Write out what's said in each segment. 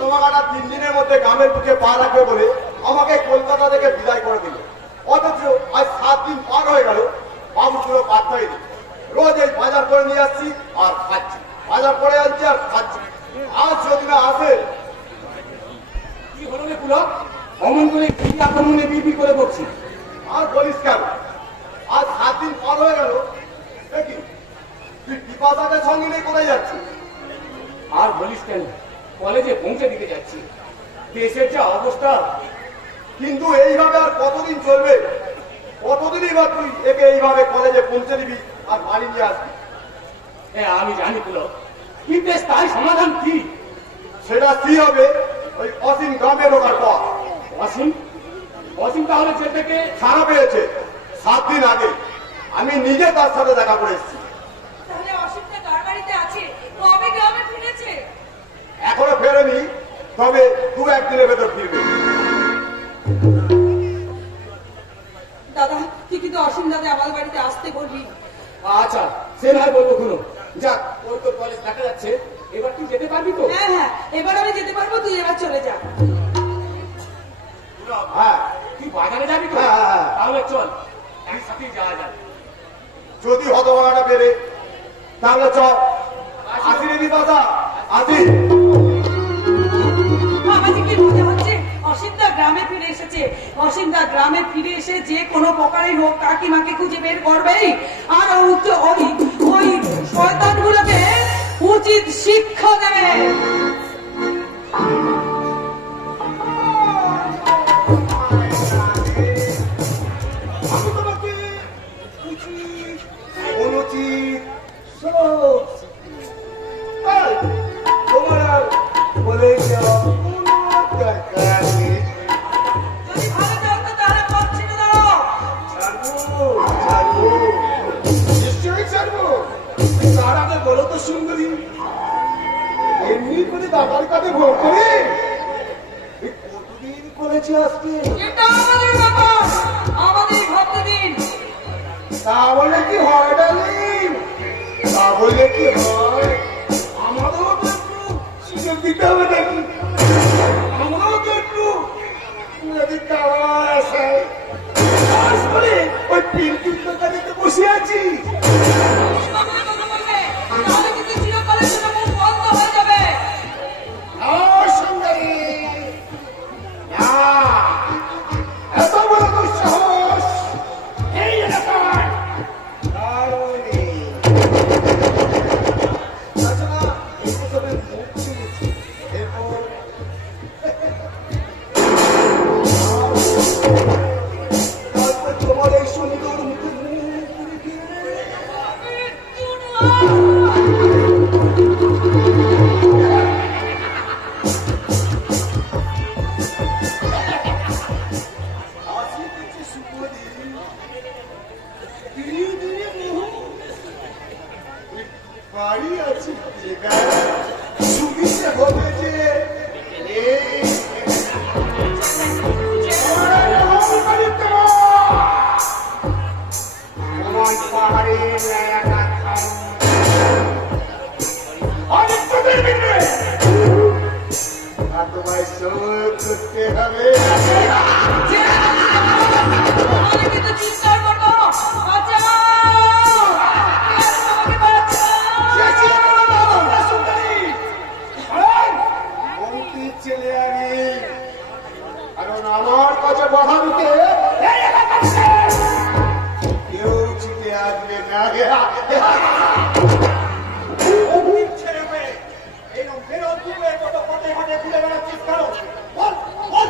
তোমাকাটা 3 দিনের মধ্যে গ্রামের বুকে পা রাখবে বলে আমাকে কলকাতা থেকে বিদায় করে দিল। অথচ আজ 7 দিন পার হয়ে গেল, বাবুগুলো পাত্তাই নেই। রোজ এই বাজার করে নিয়ে আসছি আর খাচ্ছি, বাজার করে আনছি আর খাচ্ছি। আজ যদি না আসে। কি হলো রে পুলক? অমন করে কি আক্রমণে বিপি করে বলছি? আর বলিস কেন? আজ 7 দিন পার হয়ে গেল, দেখি তুই পিপাসাকে সঙ্গে নিয়ে কোথায় যাচ্ছিস? আর বলিস কেন, কলেজে পৌঁছে দিতে যাচ্ছি। দেশের যা অবস্থা। কিন্তু এইভাবে আর কতদিন চলবে? কতদিনই বা তুই একে এইভাবে কলেজে পৌঁছে দিবি আর বাড়ি নিয়ে আসবি? হ্যাঁ আমি জানি পুলক, কিন্তু তার সমাধান কি? সেটা কি হবে ওই অসীম গ্রামে ঢোকার পর। অসীম? অসীম তাহলে জেল থেকে ছাড়া পেয়েছে 7 দিন আগে। আমি নিজে তার সাথে দেখা করে এসেছি। তাহলে অসীমটা কার বাড়িতে আছে? কবে গ্রামে ফিরেছে? এখনো ফেরেনি, তবে 2-1 দিনের ভেতর ফিরবে। দাদা, তুই কিন্তু অসীম দাদা আমার বাড়িতে আসতে বলবি। আচ্ছা সে নয় বলবো কোনো। যাক, ওর তো কলেজ দেখা যাচ্ছে, এবার তুই যেতে পারবি তো? হ্যাঁ হ্যাঁ, এবার আমি যেতে পারবো, তুই এবার চলে যা। হ্যাঁ, তুই বাজারে যাবি তো? হ্যাঁ, হ্যাঁ, হ্যাঁ। তাহলে চল, একসাথেই যাওয়া যাবে। যদি হতভাগাটা পেরে তাহলে চল। আসি রে বিপাশা, আসি। আমার যে কি মনে হচ্ছে, অসীমদা গ্রামে ফিরে এসেছে। অসীমদা গ্রামে ফিরে এসে যে কোনো প্রকারে লোক কাকিমাকে খুঁজে বের করবেই, আর ওই শয়তানগুলোকে উচিত শিক্ষা দেবে। আমি তোমাকে উচিত, অনুচিত সব এই, তোমার আর বলে যাওয়া কোনো দরকার নেই। যদি ভালো চাও তো তাহলে পথ ছেড়ে দাও। ছাড়বো, ছাড়বো, নিশ্চয়ই ছাড়বো। তার আগে বলো তো সুন্দরী, এমনি করে দাদার কাছে ভোগ করে এই কতদিন করেছি আজকে? এটা আমাদের ব্যাপার, আমাদের ভাবতে দিন। তা বলে কি হয় ডার্লিং? তা বলে কি হয়? আমাদেরও তো একটু সুযোগ দিতে হবে নাকি? আমরাও তো একটু যদি খাওয়ার আসায় কাজ করে ওই পিন্টুর দোকানেতে বসে আছি। এভাবে কথা বলবে, তাহলে কিন্তু চিরকালের জন্য মুখ বন্ধ হয়ে যাবে। সুন্দরী, না, এত বড় দুঃসাহস এই এলাকায় কারো নেই। তাছাড়া এসবের মুখ চিনেছি। এরপর তারপর তোমার এই সুন্দর মুখে মুখ রেখে আসিতেছে সুপদি, ধীরে ধীরে মোহ বাড়ি আছে সুবিধে হবে যে এই পাহাড়ের এলাকা অনেক তোমায় সব করতে হবে। আমি কিন্তু চিৎকার করবো, বাঁচাও! আমাকে বাঁচাও! মন্ত্রীর ছেলে আমি, কারণ আমার কাছে বহাবিতে কেউ চিনে আসবে না। ছেড়ে মেয়ে এরকম ফেরত দিয়ে কত পথে ঘাটে ঘুরে বেড়াচ্ছিস কেন? বল, বল।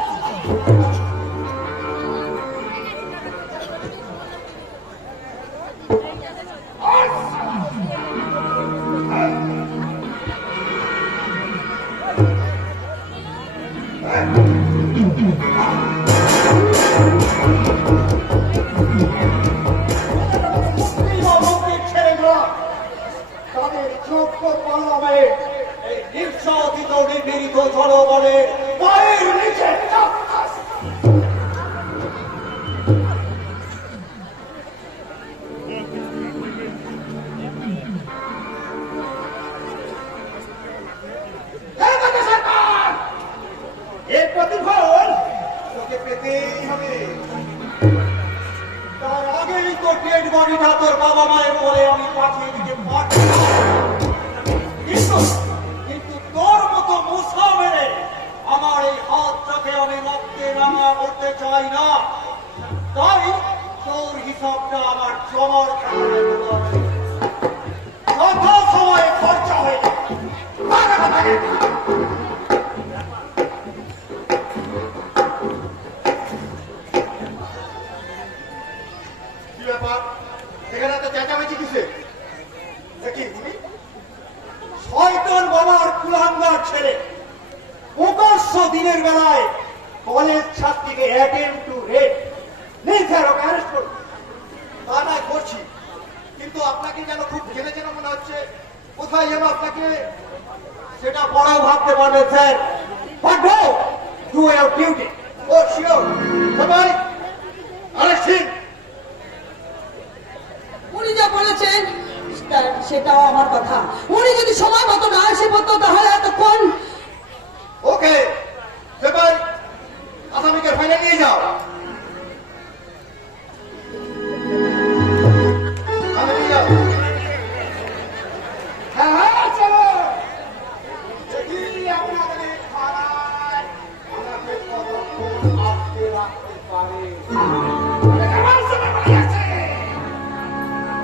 তাদের চোখ পাল্লামে এই নির্যাতিত নিপীড়িত জনগণে পায়ের নিচে কোটিটা তোর বাবা মায়ের বলে আমি পাঠিয়ে দিতে পারছি না। কিন্তু কিন্তু তোর মতো মশা মেরে আমার এই হাতটাকে আমি রক্তে রাঙা করতে চাই না। তাই তোর হিসাবটা আমার জমার খাতায় তোলা হবে। যথা সময়ে খরচা হয়ে যাবে। কি ব্যাপার? এখানে তো চেঁচামেচি কিসে? দেখি তুমি শয়তান বাবার কুলাঙ্গার ছেলে প্রকাশ্য দিনের বেলায় কলেজ ছাত্রীকে অ্যাটেম্প টু রেপ নেই স্যার, ওকে অ্যারেস্ট করুন। তা নয় করছি, কিন্তু আপনাকে যেন খুব জেনে জেনে মনে হচ্ছে কোথায় যেন আপনাকে সেটা পড়াও ভাবতে পারবেন sir. But no, do your duty. Oh sure, সবাই অ্যারেস্ট হিম। উনি যা বলেছেন সেটাও আমার কথা। উনি যদি সময় মতো না এসে পড়তো তাহলে এতক্ষণ। ওকে সবাই আসামিকে ফাইলে নিয়ে যাও। থানায় নিয়ে যাও। হ্যাঁ হ্যাঁ চলো। দেখি আপনাদের এই থানায় আমাকে কতক্ষণ আটকে রাখতে পারে। আমার সাথে বাড়ি আছে।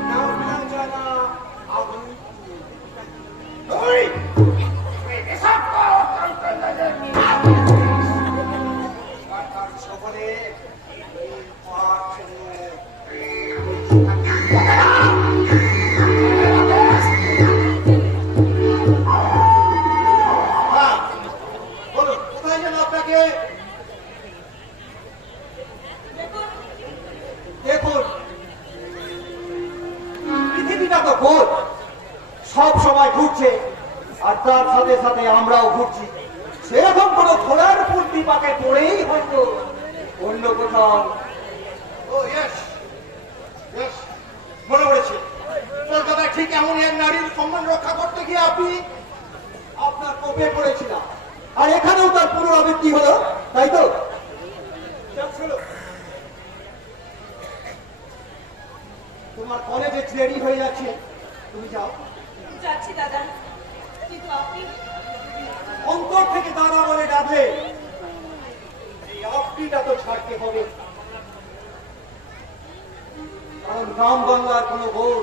নাও না জানা আগুন। ওই এসব সকলে বলুন কোথায় যেন আপনাকে। দেখুন পৃথিবীটা তো গোল, সব সময় ঘুরছে, আর তার সাথে সাথে আমরাও ঘুরছি। সেরকম কোন ঘোড়ার পূর্তি পাকে পড়েই হয়তো অন্য কোথাও। ও ইয়েস ইয়েস, মনে পড়েছে। কলকাতায় ঠিক এমন এক নারীর সম্মান রক্ষা করতে গিয়ে আপনি আপনার কোপে পড়েছিলাম, আর এখানেও তার পুনরাবৃত্তি হলো, তাই তো? তোমার কলেজে দেরি হয়ে যাচ্ছে, তুমি যাও। যাচ্ছি দাদা, কিন্তু আপনি অন্তর থেকে দাদা বলে ডাকলে এই আপনিটা তো ছাড়তে হবে। কারণ গ্রাম বাংলার কোনো বোন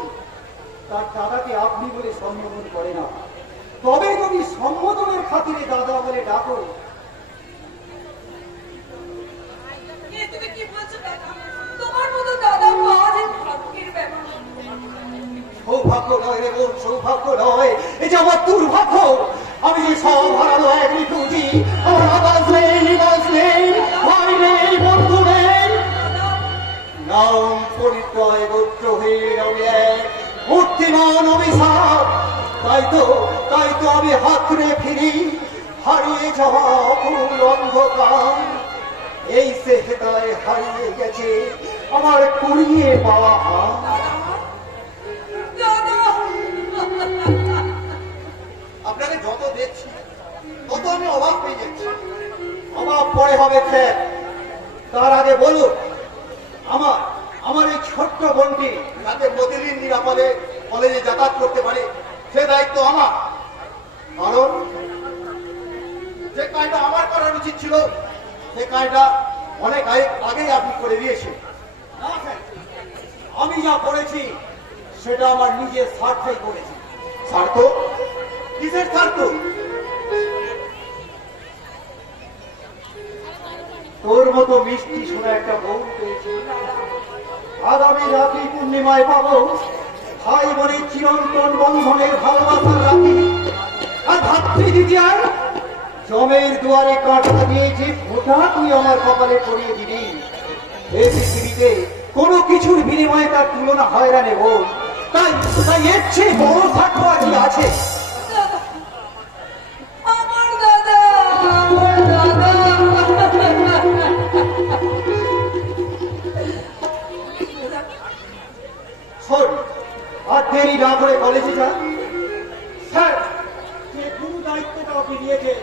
তার দাদাকে আপনি বলে সম্বোধন করে না। তবে যদি সম্বোধনের খাতিরে দাদা বলে ডাকো। তুমি কি বলছো দাদা? তোমার মতো দাদা পাওয়া যে ভাগ্যের ব্যাপার। সৌভাগ্য নয় রে বোন, সৌভাগ্য নয়, এই যে আমার দুর্ভাগ্য। আমি যে সব হারালো এক রিফিউজি, আমার আকাশ নেই, নিবাস নেই, ভাই নেই, বন্ধু নেই, নাম পরিচয় গোত্রহীন আমি এক মূর্তিমান অভিশাপ। তাই তো আমি হাতড়ে ফিরি হারিয়ে যাওয়া অকুল অন্ধকার। এই সেহতায় হারিয়ে গেছে আমার কুড়িয়ে পাওয়া হাত। আপনাকে যত দেখছি তত আমি অবাক হয়ে যাচ্ছি। অবাক পরে হবে স্যার, তার আগে বলুন আমার এই ছোট্ট বোনটি যাতে প্রতিদিন নিরাপদে কলেজে যাতায়াত করতে পারে সে দায়িত্ব আমার। কারণ যে কাজটা আমার করার উচিত ছিল সে কাজটা অনেক আগেই আপনি করে দিয়েছেন। না স্যার, আমি যা করেছি সেটা আমার নিজের স্বার্থেই করেছি। স্বার্থ? কিসের স্বার্থ? তোর মতো মিষ্টি শোনা একটা বউ পেয়েছি, আগামী রাখি পূর্ণিমায় পাবো ভাই বোনের চিরন্তন বন্ধনের ভালোবাসার রাখি। আর ভাতৃ দিদিয়ার জমের দুয়ারে কাঁটা দিয়ে যে ফোঁটা তুই আমার কপালে পরিয়ে দিবি, এই পৃথিবীতে কোনো কিছুর বিনিময়ে তার তুলনা হয় না রে বোন। তাই এর চেয়ে বড় সাক্ষ্য আর কি আছে? আমার দাদা, আমার দাদা। শোন, আর দেরি না করে কলেজে যা। স্যার যে গুরু দায়িত্বটা ওকে নিয়েছে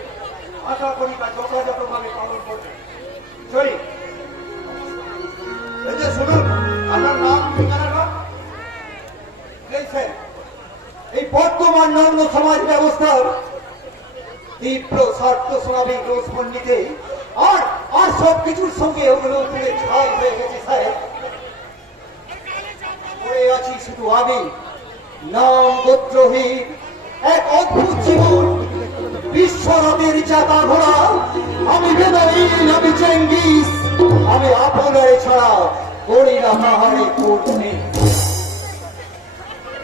আশা করি তা যথাযথভাবে পালন করবে। সরি, এই যে শুনুন, আপনার নাম ঠিকানাটা। স্যার, এই বর্তমান নগ্ন সমাজ ব্যবস্থার তীব্র স্বার্থ শোনাবে দোষ পণ্ডিতে আর আর সব কিছুর সঙ্গে ওগুলো তুলে ছাই হয়ে গেছে স্যার। পড়ে আছি শুধু আমি, নাম গোত্রহীন এক অদ্ভুত জীবন, বিশ্বরথের চাকা ঘোড়া। আমি বেদহীন, আমি চেঙ্গিস, আমি আপনারে ছাড়া করি না কাহারে করতে।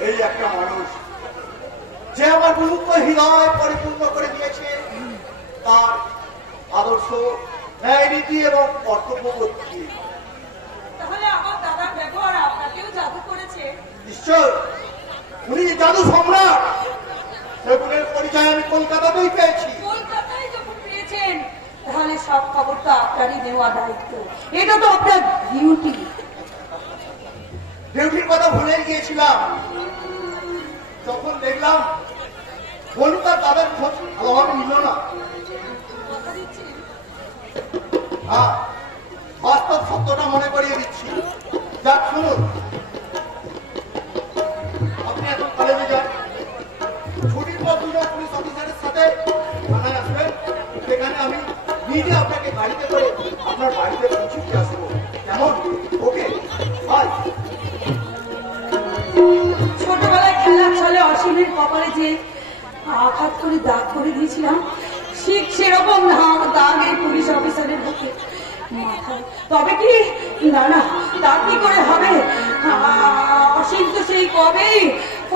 এই একটা মানুষ যে আমার মুক্ত হৃদয় পরিপূর্ণ করে দিয়েছে, তার আদর্শ, ন্যায় নীতি এবং কর্তব্যবোধ কি। তাহলে আমার দাদার ব্যবহার আপনাকেও জাদু করেছে? নিশ্চয়, উনি জাদু সম্রাট, সেগুলোর পরিচয় আমি কলকাতাতেই পেয়েছি। কলকাতায় যখন পেয়েছেন, তাহলে সব খবর তো আপনারই নেওয়া দায়িত্ব। এটা তো আপনার ডিউটি। ডিউটির কথা ভুলে গিয়েছিলাম যখন দেখলাম বলু তার দাদার খোঁজ ভালোভাবে নিল না। কথা দিচ্ছেন? হ্যাঁ, বাস্তব সত্যটা মনে করিয়ে দিচ্ছি। যাক শুনুন, আপনি এখন কলেজে যান, ছুটির পর দুজন পুলিশ অফিসারের সাথে থানায় আসবেন। সেখানে আমি নিজে আপনাকে গাড়িতে করে আপনার বাড়িতে পৌঁছে দিয়ে আসবো। কেমন? ওকে, বাই। ছোটবেলায় খেলার ছলে অসীমের কপালে যে আঘাত করে দাগ করে দিয়েছিলাম, ঠিক সেরকম দাগ এই পুলিশ অফিসারের বুকে মাথায়। তবে কি না না, তা কি করে হবে? অসীম তো সেই কবেই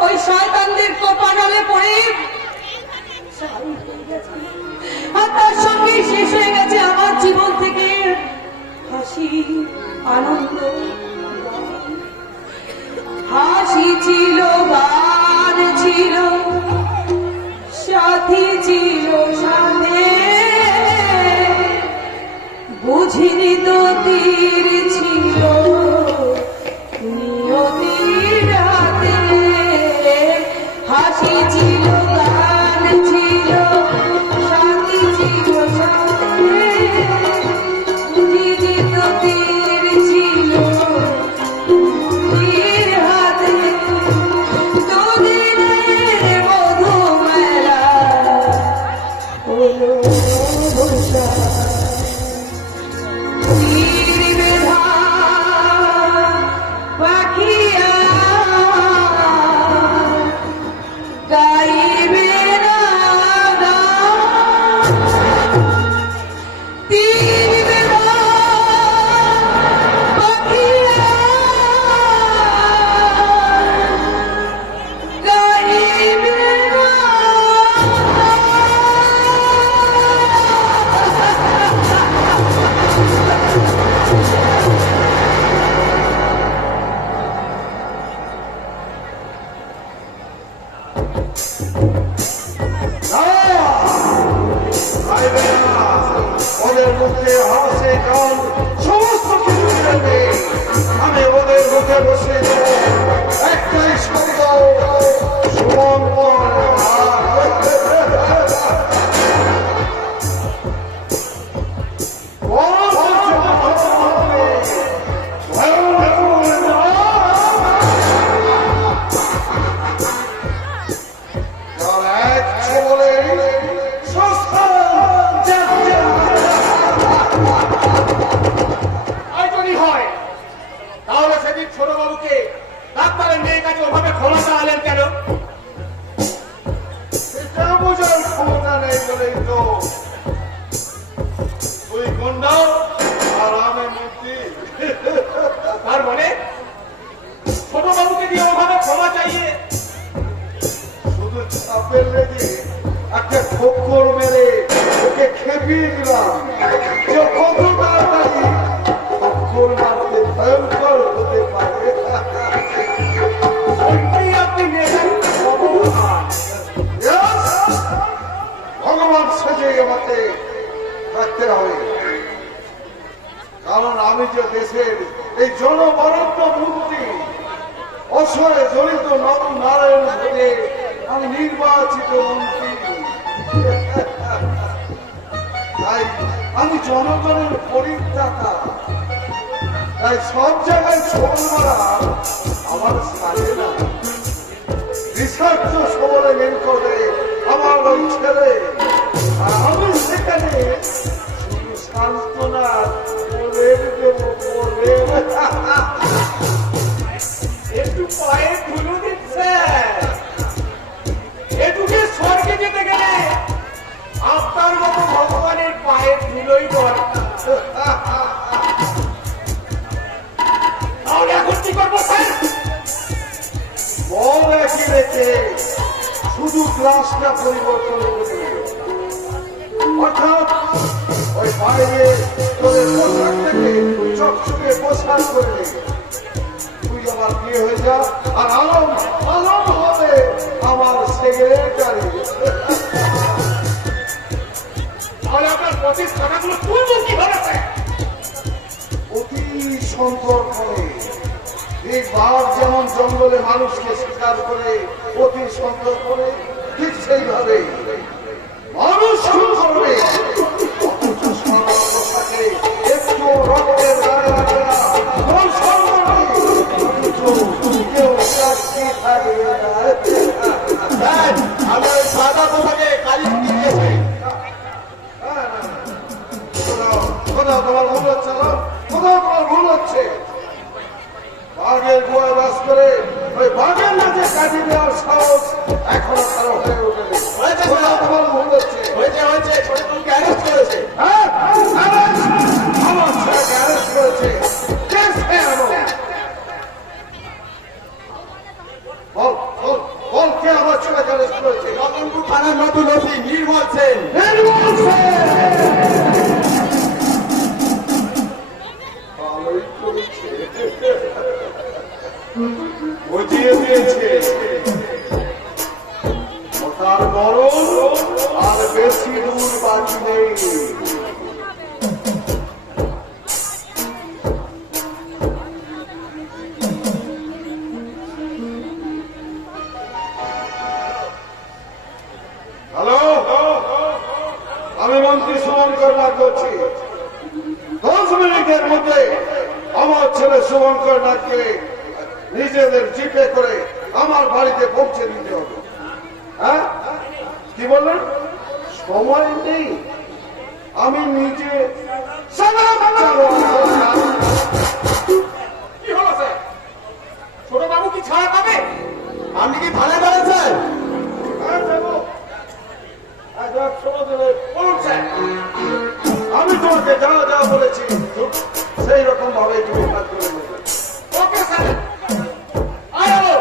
ওই শয়তানদের কোপানলে পড়ে ছাই হয়ে গেছে, আর তার সঙ্গে শেষ হয়ে গেছে আমার জীবন থেকে হাসি, আনন্দ। হাসি ছিল, গান ছিল, সাথী ছিল সাথে, বুঝিনি তো তীর ছিল নিয়তির হাতে। হাসি ছিল, গান ছিল, সাথী ছিল সাথে, বুঝিনি তো তীর ছিল নিয়তির হাতে। দুদিনের মধু মেলা হলো ভোসা, তীর বেধা পাখিয়া গাইবে না গান। তীর বেধা পাখিয়া গাইবে না ওদের মুখে হাসে, গান, সমস্ত কিছু মিলবে। আমি ওদের মুখে বসে একটাই শব্দ, শুভঙ্কর। তাহলে সেদিন ছোটবাবুকে ডাক্তারের মেয়ের কাছে ওভাবে ক্ষমতা আলেন কেন? সেটা বোঝার ক্ষমতা নেই বলেই তো ওই গন্ডা আর আমি মূর্তি। তার মানে ছোটবাবুকে দিয়ে ওভাবে ক্ষমা চাইয়ে শুধু চাপের লেগে একটা ঠোক্কর মেরে ওকে খেপিয়ে দিলাম। যে কত তাড়াতাড়ি ঠোক্কর মারতে ভয়ঙ্কর হতে পারে। সত্যিই আপনি মেয়েদের ভগবান। Yes! ভগবান সেজে আমাকে থাকতে হবে, কারণ আমি যে দেশের এই জনবরত্ব মূর্তি, অসরে জড়িত নব নারায়ণ ভোগে আমি নির্বাচিত মন্ত্রী। তাই আমি জনগণের পরিত্রাতা, তাই সব জায়গায় ছোট মারা আমার সাজে না। নিঃস্বার্থ সবলে মেন করবে আমার ওই ছেলে। আর আমি সেখানে শুধু সান্ত্বনা বলে দেবো বলে। একটু পায়ে ধুলো দিচ্ছে। এটুকে স্বর্গে যেতে গেলে আপনার মতো ভগবানের পায়ে ধুলোই দরকার। তাহলে এখন কি করবো স্যার? বল একই রেখে শুধু ক্লাসটা পরিবর্তন করে, অর্থাৎ ওই বাইরে তোদের পোশাক থেকে চকচকে পোশাক করে নেবে। তুই আমার বিয়ে হয়ে যা, আর আলম আলম হবে আমার সেক্রেটারি। তাহলে আপনার পথের কথাগুলো তুলবো কিভাবে স্যার? অতি সন্তর্পণে এই বাঘ যেমন জঙ্গলে মানুষকে শিকার করে অতি সন্তর্পণে, ঠিক সেইভাবে মানুষ করবে। অথচ সাদা পোশাকে একটু রক্তের দাগ লাগবে না, দর্শন করবে। অথচ কেউ সাক্ষী থাকবে না। স্যার, আমি ওই সাদা পোশাকে কালিশ দিয়েছি। কোথাও তোমার ভুল হচ্ছে না, কোথাও তোমার ভুল হচ্ছে। বাঘের গোয়া বাস করে ওই বাঘের মাঝে কাটি দেওয়ার সাহস এখনো কারো হয়ে ওঠেনি। কোথাও তোমার ভুল হচ্ছে। হয়েছে হয়েছে, ছোট তুলকে অ্যারেস্ট করেছে। হ্যাঁ, arrest! আমার ছেলেকে arrest করেছে। কে সে এমন? বল, বল, বল, কে আমার ছেলেকে arrest করেছে? রতনপুর থানার নতুন ওসি নির্মল সেন। নির্মল সেন! ভালোই করেছে। বুঝিয়ে দিয়েছে তার মরণ আর বেশি দূর বাকি নেই। হ্যালো, আমি মন্ত্রী সুমন কর্ণাক বলছি। 10 মিনিটের মধ্যে আমার ছেলে সুমন কর্ণাককে নিজেদের জিপে করে আমার বাড়িতে পৌঁছে দিতে হবে। হ্যাঁ, কি বললেন? সময় নেই, আমি নিজে। কি হলো স্যার? ছোট বাবু কি ছাড়া পাবে? আপনি কি থানায় যাবেন স্যার? বলুন স্যার। আমি তোমাকে যা যা বলেছি সেই রকম ভাবে তুমি কাজ করে নেবে। Okay sir. আয় হলো।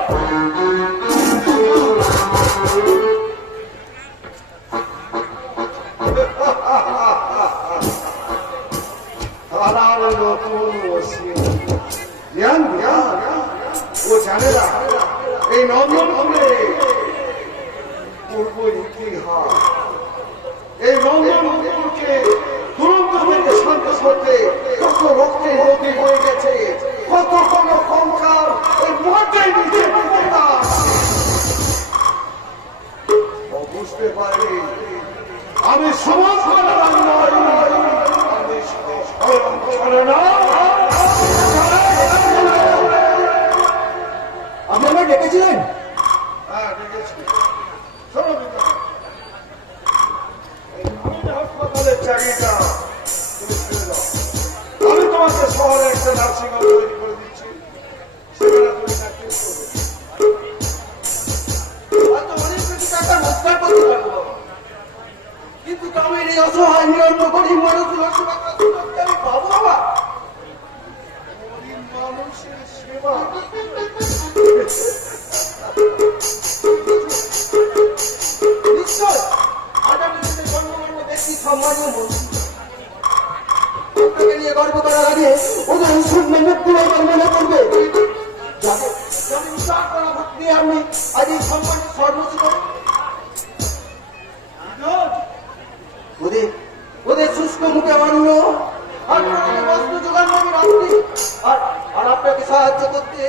তারার নতুন ওসি জ্ঞান জ্ঞান ও জানে না এই নন্দনপুরে পূর্ব ইতিহাস। এই নন্দনপুরকে দুরন্ত থেকে শান্ত করতে কত রক্তে নদী হয়ে গেছে, কত কোন কঙ্কাল এই মাঠের নিচে পড়া। ও বুঝতে পারে আমি সমাজ করার নয়, আমি স্বয়ং চলে না। আপনি আমায় ডেকেছিলেন? হ্যাঁ, দেখেছি। শোনো বিন্দু, আমি যে হাসপাতালের চাকরিটা তুমি ছেড়ে দাও। আমি তোমাকে শহরে একটা নার্সিং হোম তৈরি করে দিচ্ছি, সেখানে তুমি চাকরি করবে। হয়তো অনেক কিছু টাকা রোজগার করতে পারবো, কিন্তু গ্রামের এই অসহায় নিরন্ন গরিব মানুষগুলোর সেবা করার সুযোগ কি আমি পাবো বাবা? গরিব মানুষের সেবা নিশ্চয় আগামী দিনে জন্মগণ্য ব্যক্তি সম্মানীয় মন্ত্রী আপনাকে নিয়ে গর্ব করার আগে ওদের শূন্য মুখগুলো আমার মনে করবে। যাদের উদ্ধার করা ভোট দিয়ে আপনি আজ এই সম্মানের সর্বোচ্চ করেন। ওদের শুষ্ক মুখে অন্ন আর বস্ত্র যোগান আমি রাখছি, আর আপনাকে সাহায্য করতে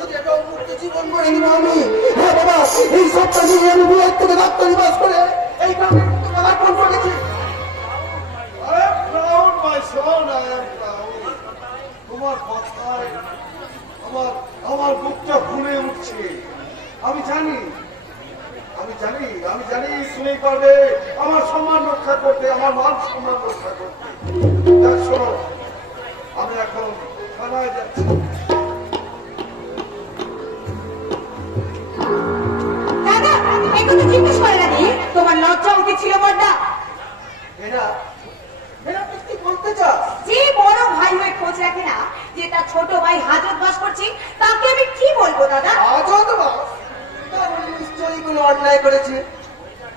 ওদের একটা মুক্ত জীবন করে নিব আমি। হ্যাঁ বাবা, এই সবটা নিয়ে আমি বিয়ের থেকে ডাক্তারি বাস করে এই গ্রামের মতো পদার্পণ করেছি। I am proud, my son, I am proud. তোমার কথায় আমার বুকটা ফুলে উঠছে। আমি জানি পারবে আমার সম্মান রক্ষা করতে, আমার মান সম্মান রক্ষা করতে। দেখ শোনো, আমি এখন থানায় যাচ্ছি। দাদা একটু জিজ্ঞেস করে রাখি, তোমার লজ্জা উচিত ছিল বড়দা। এরা এরা তুই কি বলতে চাস? যে বড় ভাই হয়ে খোঁজ রাখে না যে তার ছোট ভাই হাজত বাস করছে, তাকে আমি কি বলবো দাদা? আজও তো বাস তার নিশ্চয়ই কোনো অন্যায় করেছে।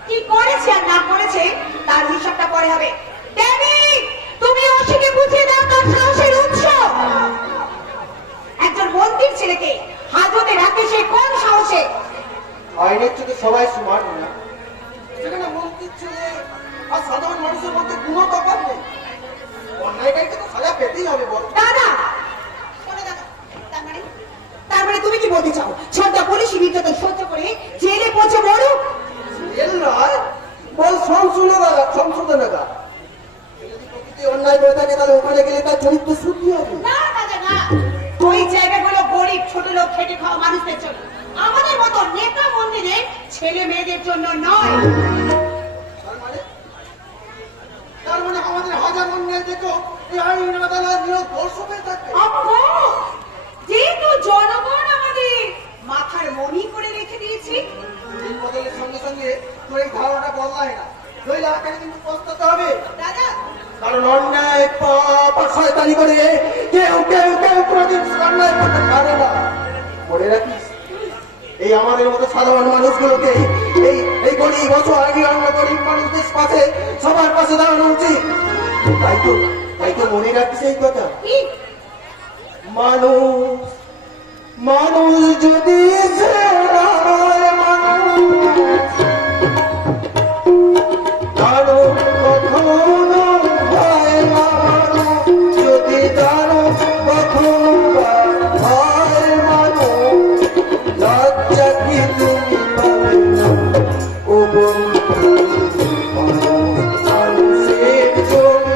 কি করেছে আর না করেছে তার হিসাবটা পরে হবে। ড্যানি, তুমি অসিকে বুঝিয়ে দাও তার সাহসের উৎস। একজন মন্ত্রীর ছেলেকে হাজতে রাখে সে কোন সাহসে? আইনের চোখে সবাই সমান না, সেখানে মন্ত্রীর ছেলে আর সাধারণ মানুষের মধ্যে কোনো তফাৎ নেই। অন্যায়কারীকে তো সাজা পেতেই হবে বল। দাদা শোনো দাদা, তার মানে তুমি কি বলতে চাও সরকার পুলিশি নির্যাতন সহ্য করে জেলে পৌঁছে বড়? জেল নয়, বল সংশোধনাগার। যদি প্রকৃতি অন্যায় করে থাকে তাহলে ওখানে গেলে তার চরিত্র শুদ্ধি হবে। না দাদা না, ওই জায়গাগুলো গরিব ছোট লোক খেটে খাওয়া মানুষদের জন্য, আমাদের মতো নেতা মন্দিরের ছেলে মেয়েদের জন্য নয়। তার মানে আমাদের হাজার অন্যায় দেখো এই আইন আদালত নিয়োগ দর্শক হয়ে থাকবে। আপু, যেহেতু জনগণ আমাদের মাথার মনি করে রেখে দিয়েছি, এই বদলের সঙ্গে সঙ্গে তোর এই ধারণা বদলায় না, নইলে আকারে কিন্তু পস্তাতে হবে। দাদা কারণ অন্যায় পাপ আর শয়তানি করে কেউ কেউ কেউ কোনোদিন অন্যায় করতে পারে না। মনে রাখিস, এই আমাদের মতো সাধারণ মানুষগুলোকে এই এই গরিব অসহায় অন্য গরিব মানুষদের পাশে সবার পাশে দাঁড়ানো উচিত। তাই তো মনে রাখিস এই কথা। কি মানুষ মানুষ যদি সে না হয় মানুষ, জানো কখনো হয় না মানুষ, যদি জানো কখনো হয় মানুষ, লজ্জা কি তুমি পাবে না ও বন্ধু? মানুষের জন্য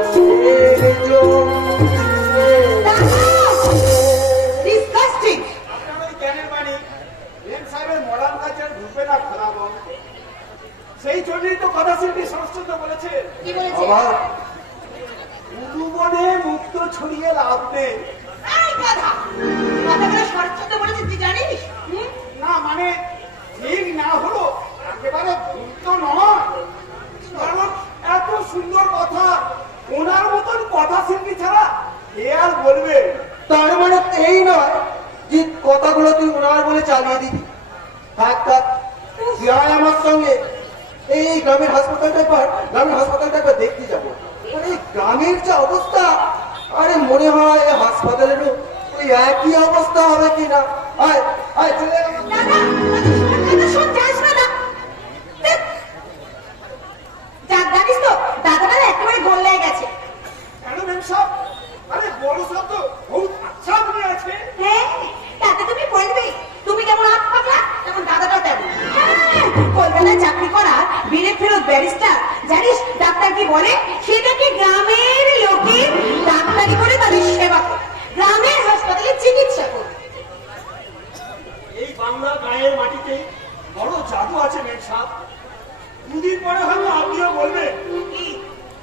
জীবনের জন্য ডিসকাস্টিং। আপনার ওই জ্ঞানের বাণী এম সাহেবের মডার্ন কালচার ঢুকবে না খোলাবো, সেই জন্যই তো কথা শিল্পী সংস্কৃত বলেছে কি বলেছে? উলুবনে মুক্ত ছড়িয়ে লাভ নেই। এই কথা কথাগুলো শরৎচন্দ্র বলেছে, তুই জানিস? না মানে ঠিক না হলো একেবারে ভুল তো নয়, কারণ এত সুন্দর কথা ওনার মতন কথা শিল্পী ছাড়া কে আর বলবে? তার মানে এই নয় যে কথাগুলো তুই ওনার বলে চালিয়ে দিবি। থাক থাক, তুই আয় আমার সঙ্গে এই গ্রামের হাসপাতালটা একবার দেখতে যাবো। মানে এই গ্রামের যে অবস্থা, আরে মনে হয় এই হাসপাতালেরও ওই একই অবস্থা হবে কিনা। আয় আয় চলে আয় আমার দাদা দাদা শোন, যাস না দা। যাক জানিস তো দাদাটা একেবারে গোল্লায় গেছে। কেন ম্যাম সাহেব? আরে বড় সাহেব তো বহুত আচ্ছা আপনি আছে। হ্যাঁ, তাতে তুমি বলবে তুমি যেমন হাত পাতলা তেমন দাদাটাও তেমন। কলকাতায় চাকরি করা বিলে ফেরত ব্যারিস্টার, জানিস ডাক্তার কি বলে? সেটাকে গ্রামের লোকে ডাক্তারি করে তাদের সেবা করে, গ্রামের হাসপাতালে চিকিৎসা করে। এই বাংলা গায়ের মাটিতে বড় জাদু আছে ম্যাম সাহেব। দুদিন পরে হয়তো আপনিও বলবেন কি?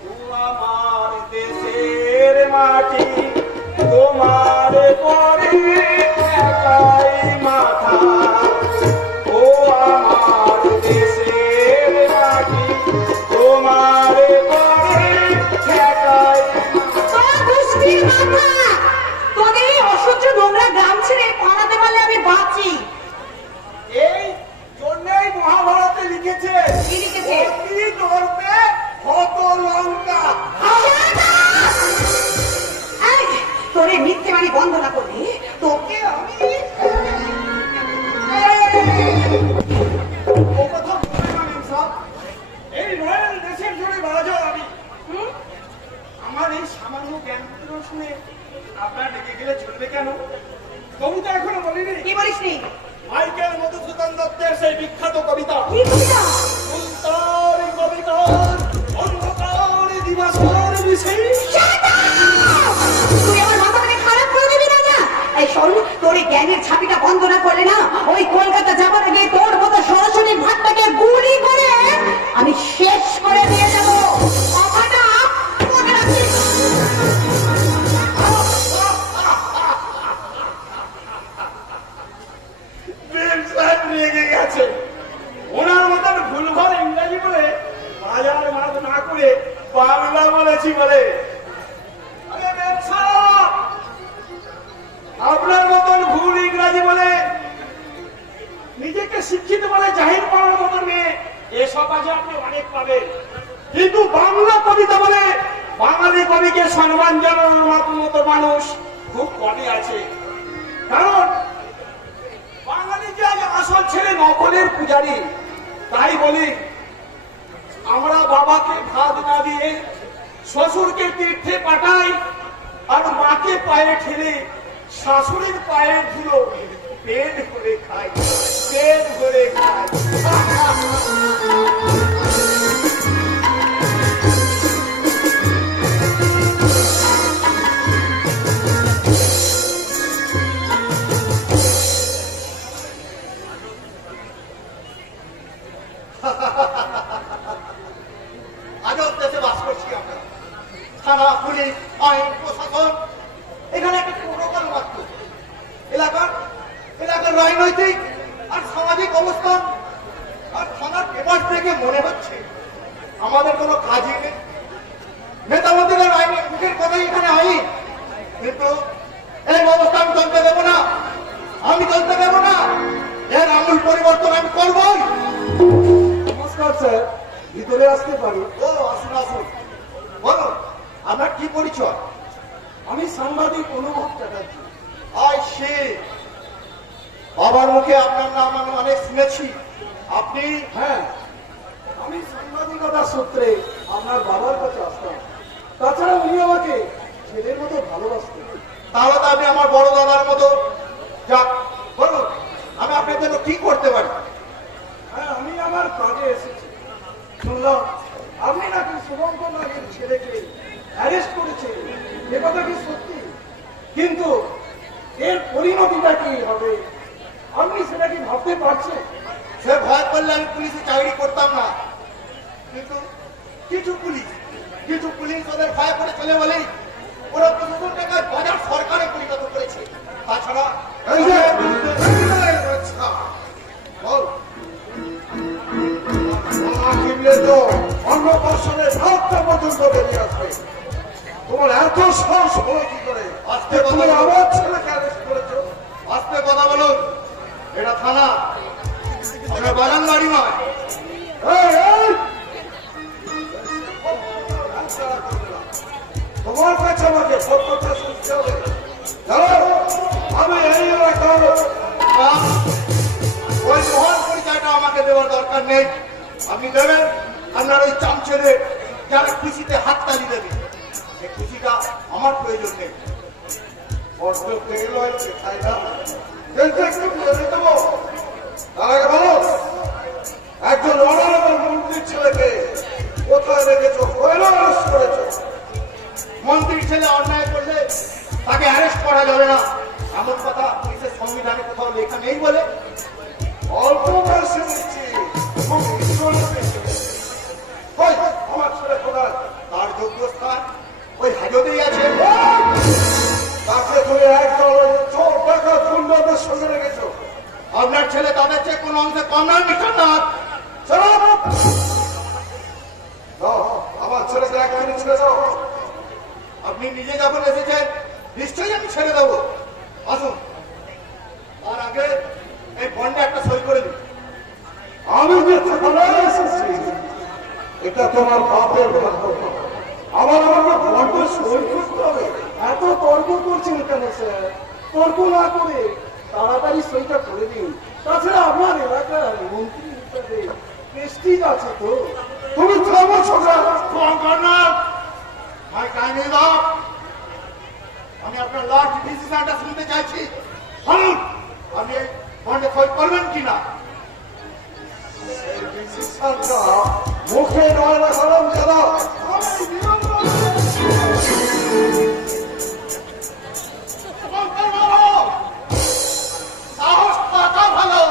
ও আমার দেশের মাটি, তোমার পরে একাই মাথা। ও আমার দেশের মাটি, তোমার পরে একাই তোর দুষ্টির মাথা! তোদের এই অসহ্য নোংরা গ্রাম ছেড়ে পালাতে পারলে আমি বাঁচি। এই জন্যই মহাভারতে লিখেছে কি লিখেছে? অতি দর্পে হত লঙ্কা। এই, তোর এই মিথ্যে বাড়ি বন্ধ না করলে তোকে আমি ও কথা বলবে না ম্যাম সাহেব। এই রয়্যাল দেশের জন্য রাজা আমি। আমার এই সামান্য জ্ঞান শুনে আপনার ডেকে গেলে চলবে কেন? তবু তো এখনো বলিনি। কি বলিস নি? মাইকেল মধুসূদন দত্ত কি কবিতা? অন্তর কবিতার অন্ধকার দিবাসর বিশেষ। তুই আমার মাথাটাকে খারাপ করে দিবি না না? এই শোন, তোর এই জ্ঞানের ছাপিটা বন্ধ না করলে না, ওই কলকাতা যাবার আগে তোর মতো সরাসরি ভাতটাকে গুলি করে আমি শেষ করে দিয়ে যাবো। কথাটা মনে রাখিস। বেলসান রেগে গেছে। ওনার মতন ভুলভাল ইংরেজি বলে বাজার মাছ না করে বাংলা বলেছি বলে। আরে ব্যবসা আপনার মতন ভুল ইংরাজি বলে নিজেকে শিক্ষিত বলে জাহির করার মতন মেয়ে এসব আজ আপনি অনেক পাবেন, কিন্তু বাংলা কবিতা বলে বাঙালি কবিকে সম্মান জানানোর মতো মানুষ খুব কমই আছে। কারণ বাঙালি যে আজ আসল ছেলে নকলের পূজারী। তাই বলি, আমরা বাবাকে ভাত না দিয়ে শ্বশুরকে তীর্থে পাঠাই, আর মাকে পায়ে ঠেলে শাশুড়ির পায়ের ধুলো পেট ভরে খাই, পেট ভরে খাই। আজব দেশে বাস করছি আমরা। থানা, পুলিশ, আইন, প্রশাসন, এখানে একটা প্রোটোকল মাত্র। এলাকার রাজনৈতিক আর সামাজিক অবস্থান আর থানার পেপার থেকে মনে হচ্ছে আমাদের কোনো কাজই নেই। নেতামন্ত্রীদের মুখের কথাই এখানে আইন, কিন্তু এই অবস্থা আমি চলতে দেবো না, আমি চলতে দেবো না। এর আমূল পরিবর্তন আমি করবই। নমস্কার স্যার, ভিতরে আসতে পারি? ও আসুন আসুন, বলুন আপনার কি পরিচয়? আমি সাংবাদিক অনুভব চ্যাটার্জি। আই সে, বাবার মুখে আপনার নাম আমি অনেক শুনেছি। আপনি? হ্যাঁ, আমি সাংবাদিকতার সূত্রে আপনার বাবার কাছে আসতাম। তাছাড়া উনি আমাকে ছেলের মতো ভালোবাসতেন। তাহলে তো আপনি আমার বড় দাদার মতো। যাক, বলুন আমি আপনার জন্য কি করতে পারি? হ্যাঁ, আমি আমার কাজে এসেছি। শুনলাম আপনি নাকি শুভঙ্কর নাগের ছেলেকে অ্যারেস্ট করেছে। এ কথা কি সত্যি? কিন্তু এর পরিণতিটা কি হবে আপনি সেটা কি ভাবতে পারছেন? সে ভয় করলে আমি পুলিশে চাকরি করতাম না, কিন্তু কিছু পুলিশ ওদের ভয় করে চলে বলেই ওরা প্রশাসনটাকে বাজার সরকারে পরিণত করেছে। তাছাড়া এই যে, আচ্ছা, বল। অন্য পার্সনের ভাবটা পর্যন্ত বেরিয়ে আসবে। তোমার এত সাহস হলো কি করে? আস্তে তুমি কথা বলো। আমার ছেলেকে অ্যারেস্ট করেছো? আস্তে কথা বলুন, এটা থানা, আপনার বাগান বাড়ি নয়। এই, এই! তোমার কাছে আমাকে সব কথা শুনতে হবে। জানো, আমি এই এলাকার ওই মহান পরিচয়টা আমাকে দেওয়ার দরকার নেই। আপনি দেবেন আপনার ওই চামচেরে যারা খুশিতে হাততালি দেবে, সে খুশিটা আমার প্রয়োজন নেই। বড্ড ফেল হয়েছে, তাই না? কিন্তু একটু বেঁধে দেবো। তার আগে বলো, একজন অনারেবল মন্ত্রীর ছেলেকে কোথায় রেখেছো? কয়লা অ্যারেস্ট করেছো? মন্ত্রীর ছেলে অন্যায় করলে তাকে অ্যারেস্ট করা যাবে না, এমন কথা পুলিশের সংবিধানে কোথাও লেখা নেই বলে। অল্প বয়সে নিচ্ছি, খুব ঈশ্বরের পেছনে। কই, আমার ছেলে কোথায়? তার যোগ্য স্থান ওই হাজতেই আছে। তাকে তুমি একদল চোর টাকা গুন্ডাদের সঙ্গে রেখেছো। আপনার ছেলে তাদের চেয়ে কোনো অংশে কম নয়, মিস্টার নাথ। চলো, দাও, আমার ছেলেকে এখনই ছেড়ে দাও। আপনি নিজে যখন এসেছেন নিশ্চয়ই আমি ছেড়ে দেবো। আসুন, তার আগে এই বন্ডে একটা সই করে দিন। আমি যে থানায় এসেছি, এটা তোমার বাপের ভাগ্য। আবার আমাকে বড্ড সই করতে হবে। এত তর্ক করছেন কেন স্যার? তর্ক না করে তাড়াতাড়ি সইটা করে দিন। তাছাড়া আপনার এলাকার মন্ত্রী হিসাবে প্রেস্টিজ আছে তো। তুমি থামো ছোকরা। আমি আপনার লাস্ট ডিসিশনটা শুনতে চাইছি। বলুন, আপনি এই বন্ডে সই করবেন কিনা? সেই বিশিষ্টানটা মুখে নয় না হারাম যারা আমি বিড়ম্বনা সাহস থাকা ভালো,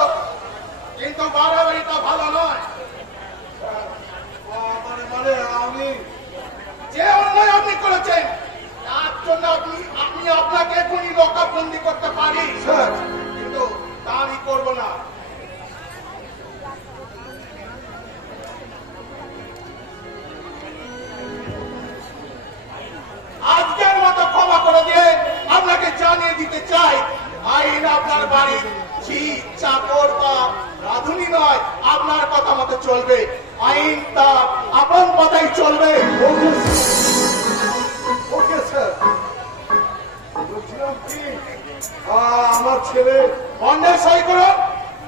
কিন্তু বাড়াবাড়িটা ভালো নয়। মানে আমি যে অন্যায় আপনি করেছেন তার জন্য আমি আপনাকে এখনই লোকাবন্দি করতে পারি, স্যার কিন্তু তা আমি করবো না। আজকের মতো ক্ষমা করে দিয়ে আপনাকে জানিয়ে দিতে চাই, আইন আপনার বাড়ির ঝি চাকর বা রাধুনি নয়, আপনার কথা মতো চলবে। আইন তা আপন কথাই চলবে। ওকে স্যার বলছিলাম কি আমার ছেলে বন্ডে সই করুন,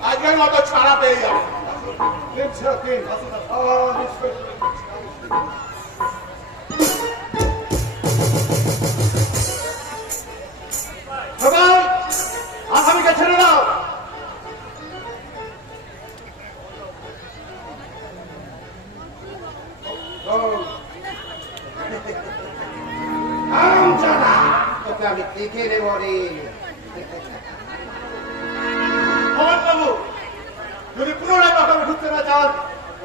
আজকের মতো ছাড়া পেয়ে যাবে। সবাই আসামিকে ছেড়ে দাও। তোকে আমি দেখে নেব রে। মোহন বাবু, যদি পুনরায় বাগানে ঢুকতে না চান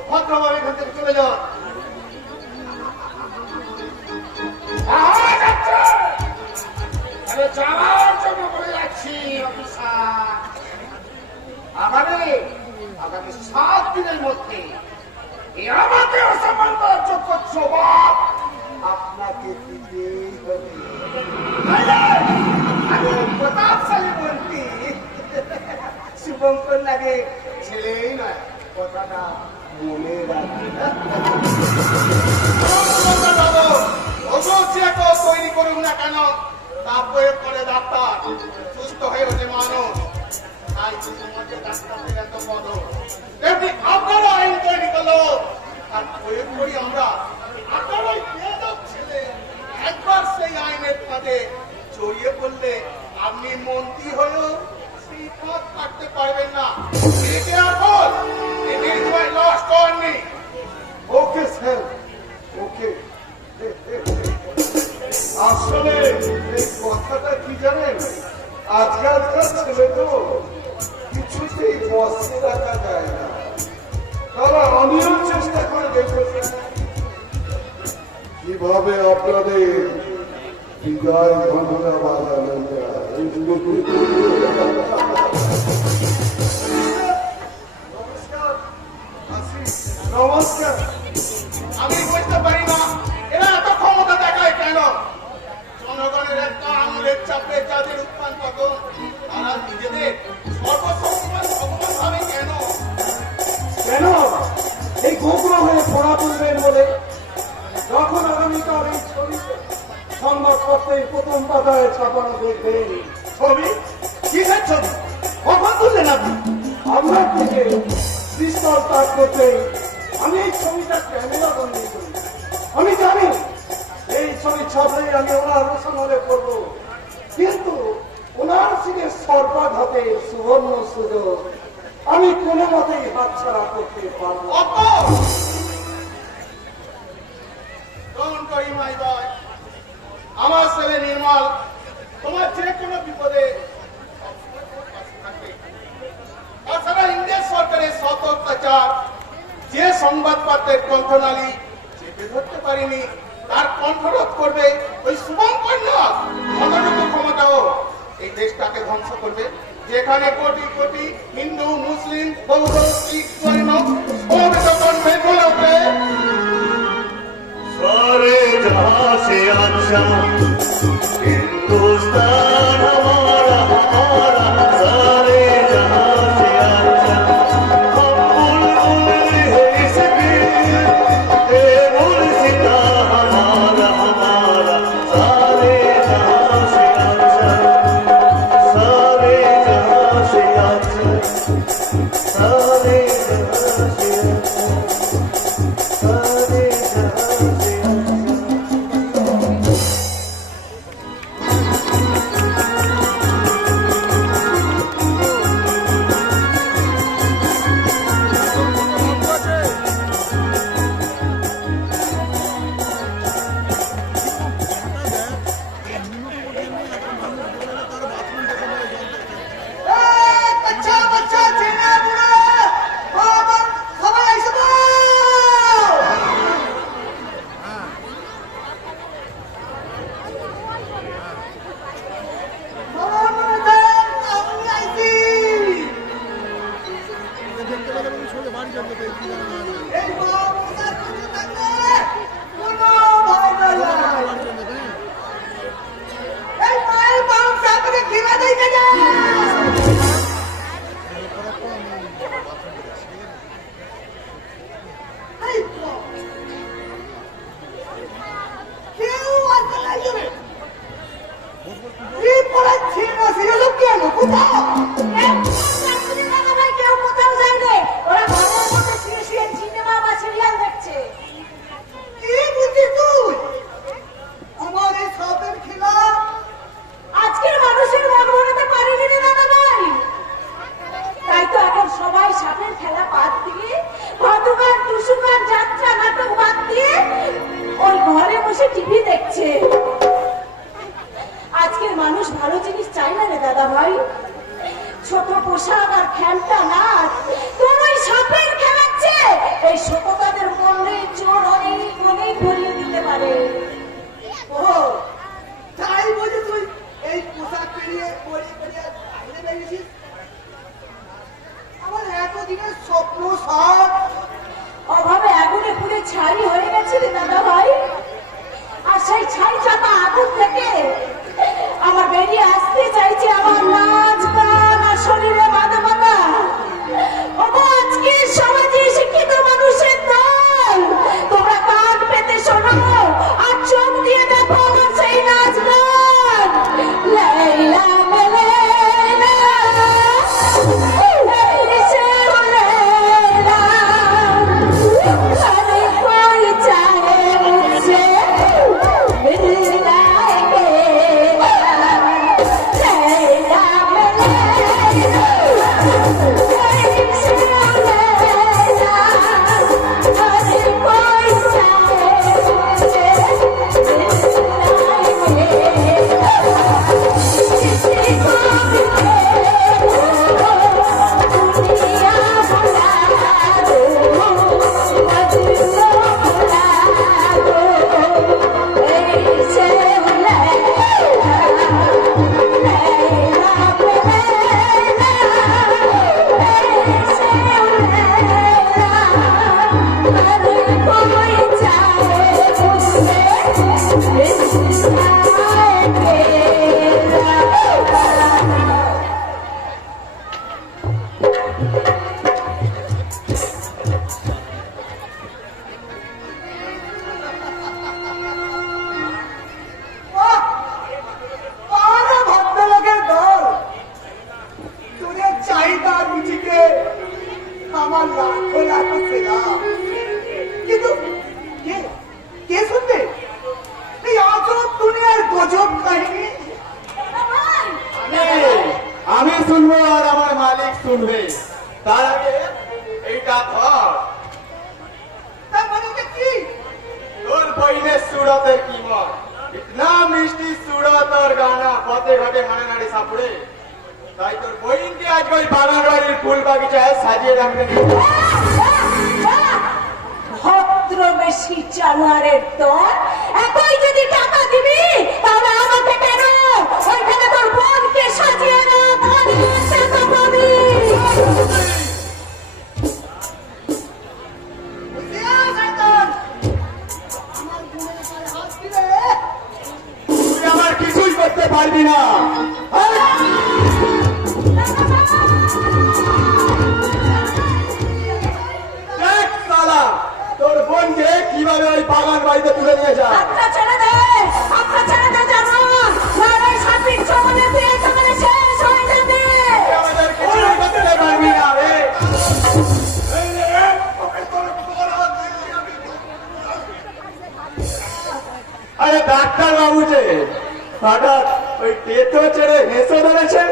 ভদ্রভাবে এখান থেকে চলে যান। যাওয়ার জন্য বলে যাচ্ছি অফিসার, আগামী 7 দিনের মধ্যে আমাকে অসম্মান করার যোগ্য জবাব আপনাকে দিতেই হবে। আমি প্রতাপশালী মন্ত্রী শুভঙ্কর লাগে ছেলেই নয়, কথাটা মনে রাখবেন। ওষুধ যে কেউ তৈরি করুক না কেন, তা প্রয়োগ করে ডাক্তার, সুস্থ হয়ে ওঠে মানুষ। তাই সমাজে ডাক্তারদের এত পদ, তেমনি আপনারও আইন তৈরি করলো আর প্রয়োগ করি আমরা। আপনার ওই বেয়াদব ছেলে একবার সেই আইনের ফাঁদে জড়িয়ে পড়লে আপনি মন্ত্রী হয়েও সেই পথ কাটতে পারবেন না। এতে আর লস্ট হননি। Okay sir okay. আসলে এই কথাটা কি জানেন, আজকালকার ছেলে তো কিছুতেই বসে রাখা যায় না, তারা আমিও চেষ্টা করে দেখেছি কিভাবে আপনাদের বিদায় ভাবনা বাজানো যায়। নমস্কার আসি। নমস্কার। আমি বুঝতে পারি না এরা এত ক্ষমতা দেখায় কেন। জনগণের একটা আঙুলের চাপে যাদের উত্থান পতন, তারা নিজেদের সর্বসম্মান ভগবান ভাবে কেন? কেন এই গোগ্র হয়ে পড়া তুলবেন বলে? যখন আগামীকাল এই ছবিতে সংবাদপত্রের প্রথম পাতায় ছাপানো দেখবেন, ছবি কিসের ছবি? কখন তুললেন আপনি? আপনার থেকে পিস্তল তাক করতে আমি এই ছবিটা ক্যামেরা বন্দি করি। আমি জানি এই ছবি ছাপলেই আমি ওনার রোশনালে করব, কিন্তু ওনার সিংহের সর্বাঘাতে সুবর্ণ সুযোগ আমি কোনো মতেই হাতছাড়া করতে পারবো না। অত Don't worry, my boy. আমার ছেলে নির্মল তোমার যে কোনো বিপদে সবসময় তোমার পাশে থাকবে। তাছাড়া ইন্ডিয়া সরকারের শত অত্যাচার, যে সংবাদপত্রের কণ্ঠনালী চেপে ধরতে পারিনি তার কণ্ঠরোধ করবে ওই শুভঙ্কর না। কতটুকু ক্ষমতাও এই দেশটাকে ধ্বংস করবে, যেখানে কোটি কোটি হিন্দু মুসলিম বৌদ্ধ শিখ জৈন সমবেত কণ্ঠে বলে ওঠে सारे जहां से अच्छा हिंदुस्तान हमारा हमारा, सारे जहां से अच्छा हम बुलबुल है इसकी, ये गुलसिता हमारा हमारा, सारे जहां से अच्छा, सारे जहां से अच्छा, सारे जहां से अच्छा, सारे जहां से अच्छा। কোথাও? কেউ কোথাও যায়নি, ওরা ঘরের মধ্যে শুয়ে শুয়ে সিনেমা বা সিরিয়াল দেখছে। কি বুঝি তুই? আমার এই সাপের খেলা আজকের মানুষের মন ভরাতে পারেনি রে দাদা ভাই। তাই তো এখন সবাই সাপের খেলা বাদ দিয়ে, ঘটগান টুসুগান যাত্রা নাটক বাদ দিয়ে ওই ঘরে বসে টিভি দেখছে। আজকের মানুষ ভালো জিনিস চায় না রে দাদা ভাই। ছোট পোশাক আর খেলটা নাচ তোর ওই সাপের খেলাচ্ছে, এই সততাদের মনে চোর অনেক অনেক ভরিয়ে দিতে পারে। ও তাই বুঝি তুই এই পোশাক পেরিয়ে পরিয়ে পরিয়ে বাইরে বেরিয়েছিস? আমার এতদিনের স্বপ্ন সব অভাবে আগুনে পুড়ে ছাই হয়ে গেছে রে দাদা ভাই। আর সেই ছাই চাপা আগুন থেকে আমার বেরিয়ে আসতে চাইছে আমার নাচ গান আর শরীরে মাদকতা। আজকে সমাজে শিক্ষিত মানুষের দল, তোমরা কান পেতে শোনো আর চোখ দিয়ে দেখো আমার সেই নাচ গান। লাইলা লাইলা সে লাইলা अरे कोई चाहे मुझसे मिलना के लैला में लैला से लैला। अरे कोई चाहे मुझसे मिलना के किसी को भी दुनिया भुला दो, मजनू भुला दो, ऐसे लैला लैला पे लैला, ऐसे लैला। अरे कोई चाहे मुझसे मिलना के ভদ্রলোকের দল তোদের চাহিদা রুচিকে আমার লাখো লাখো সেলাম। কিন্তু কে কে শুনবে এই আজব দুনিয়ার গজব কাহিনী? আমি শুনবো আর আমার মালিক শুনবে। তার আগে এইটা ধর, তার মানে এটা কি? তোর বইনের সুরতের কিমত। ইতনা মিষ্টি সুরত আর গানা পথে ঘাটে মানে নাড়ি সাপুড়ে, তাই তোর বইনকে আজ ওই বাগান বাড়ির ফুল বাগিচায় সাজিয়ে রাখতে দিই। ভদ্র বেশি জানোয়ারের দল, এতই যদি টাকা দিবি তাহলে আমাকে কেন ওইখানে তোর বোনকে সাজিয়ে রাখ, অনেক টাকা পাবি। বুঝিয়া শয়তান, আমার বোনের গায়ে হাত দিলে তুই আমার কিছুই করতে পারবি না। দেখ শালা, তোর বোনকে কিভাবে ওই বাগান বাড়িতে তুলে নিয়ে যায়। হাতটা ছেড়ে দে, হাতটা ছেড়ে দে জানোয়ার, নাহলে এই সাপির চমনে তুই একেবারে শেষ হয়ে যাবে। তুই আমাদের কিছুই করতে পারবি না রে। আরে ডাক্তার বাবু যে হঠাৎ ওই তেতো ছেড়ে হেসে ধরেছেন।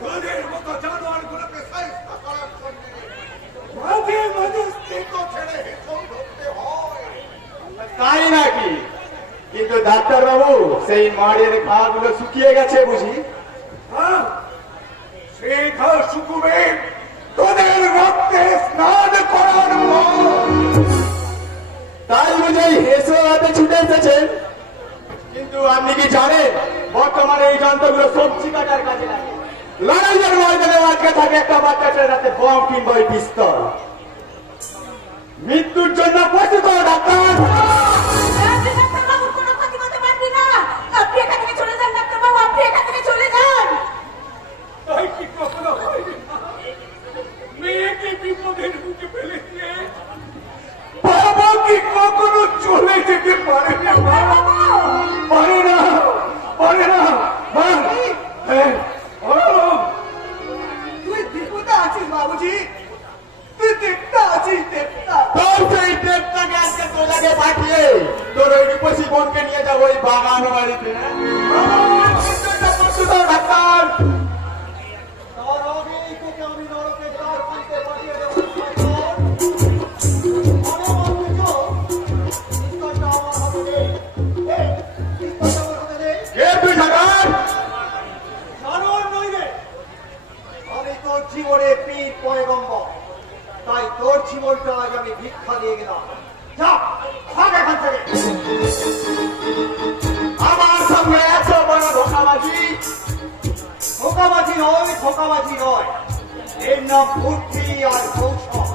তোদের মতো জানোয়ারগুলোকে সাইজটা খারাপ করতে মাঝে মাঝে স্তিত ছেড়ে হেসম ধরতে হয়। তাই নাকি? কিন্তু ডাক্তার বাবু সেই মাড়ের ঘা গুলো শুকিয়ে গেছে বুঝি? হ্যাঁ, সেই ঘা শুকুবে তোদের রক্তে স্নান করার পর। তাই বুঝে হেসে হাতে ছুটে এসেছেন। কিন্তু আপনি কি জানেন বর্তমানে এই যন্ত্রগুলো সবজি কাটার কাজে লাগে। লড়াইয়ের ময়দানে আটকে থাকে একটা বাচ্চা ছেলের হাতে বম কিংবা ওই পিস্তল। মৃত্যুর জন্য প্রস্তুত হও ডাক্তার। আপনি ডাক্তারবাবুর কোনো ক্ষতি করতে পারবি না। আপনি এখান থেকে চলে যান ডাক্তারবাবু, আপনি এখান থেকে চলে যান। তাই কি কখনো হয়নি? মেয়েকে বিপদের মুখে ফেলে দিয়ে বাবা কি কখনো চলে যেতে পারে না? পারে না, পারে না। মা, হ্যাঁ, আমার বাড়িতে আমার চিন্তাটা প্রস্তুত হও, ডাক্তার। তার আগেই তোকে আমি নরকের দ্বার খুলতে পাঠিয়ে দেবো শয়তান। মনে মানতেছ? পিস্তলটা আমার হাতে দে। এই, পিস্তলটা আমার হাতে দে। কে তুই ডাক্তার? জানোয়ার নই রে। আমি তোর জীবনে পীর পয়গম্বর, তাই তোর জীবনটা আজ আমি ভিক্ষা দিয়ে গেলাম। যা, ভাগ এখান থেকে। আমার সঙ্গে এত বড় ধোঁকাবাজি। ধোঁকাবাজি নয়, ধোঁকাবাজি নয়, এর নাম বুদ্ধি আর কৌশল,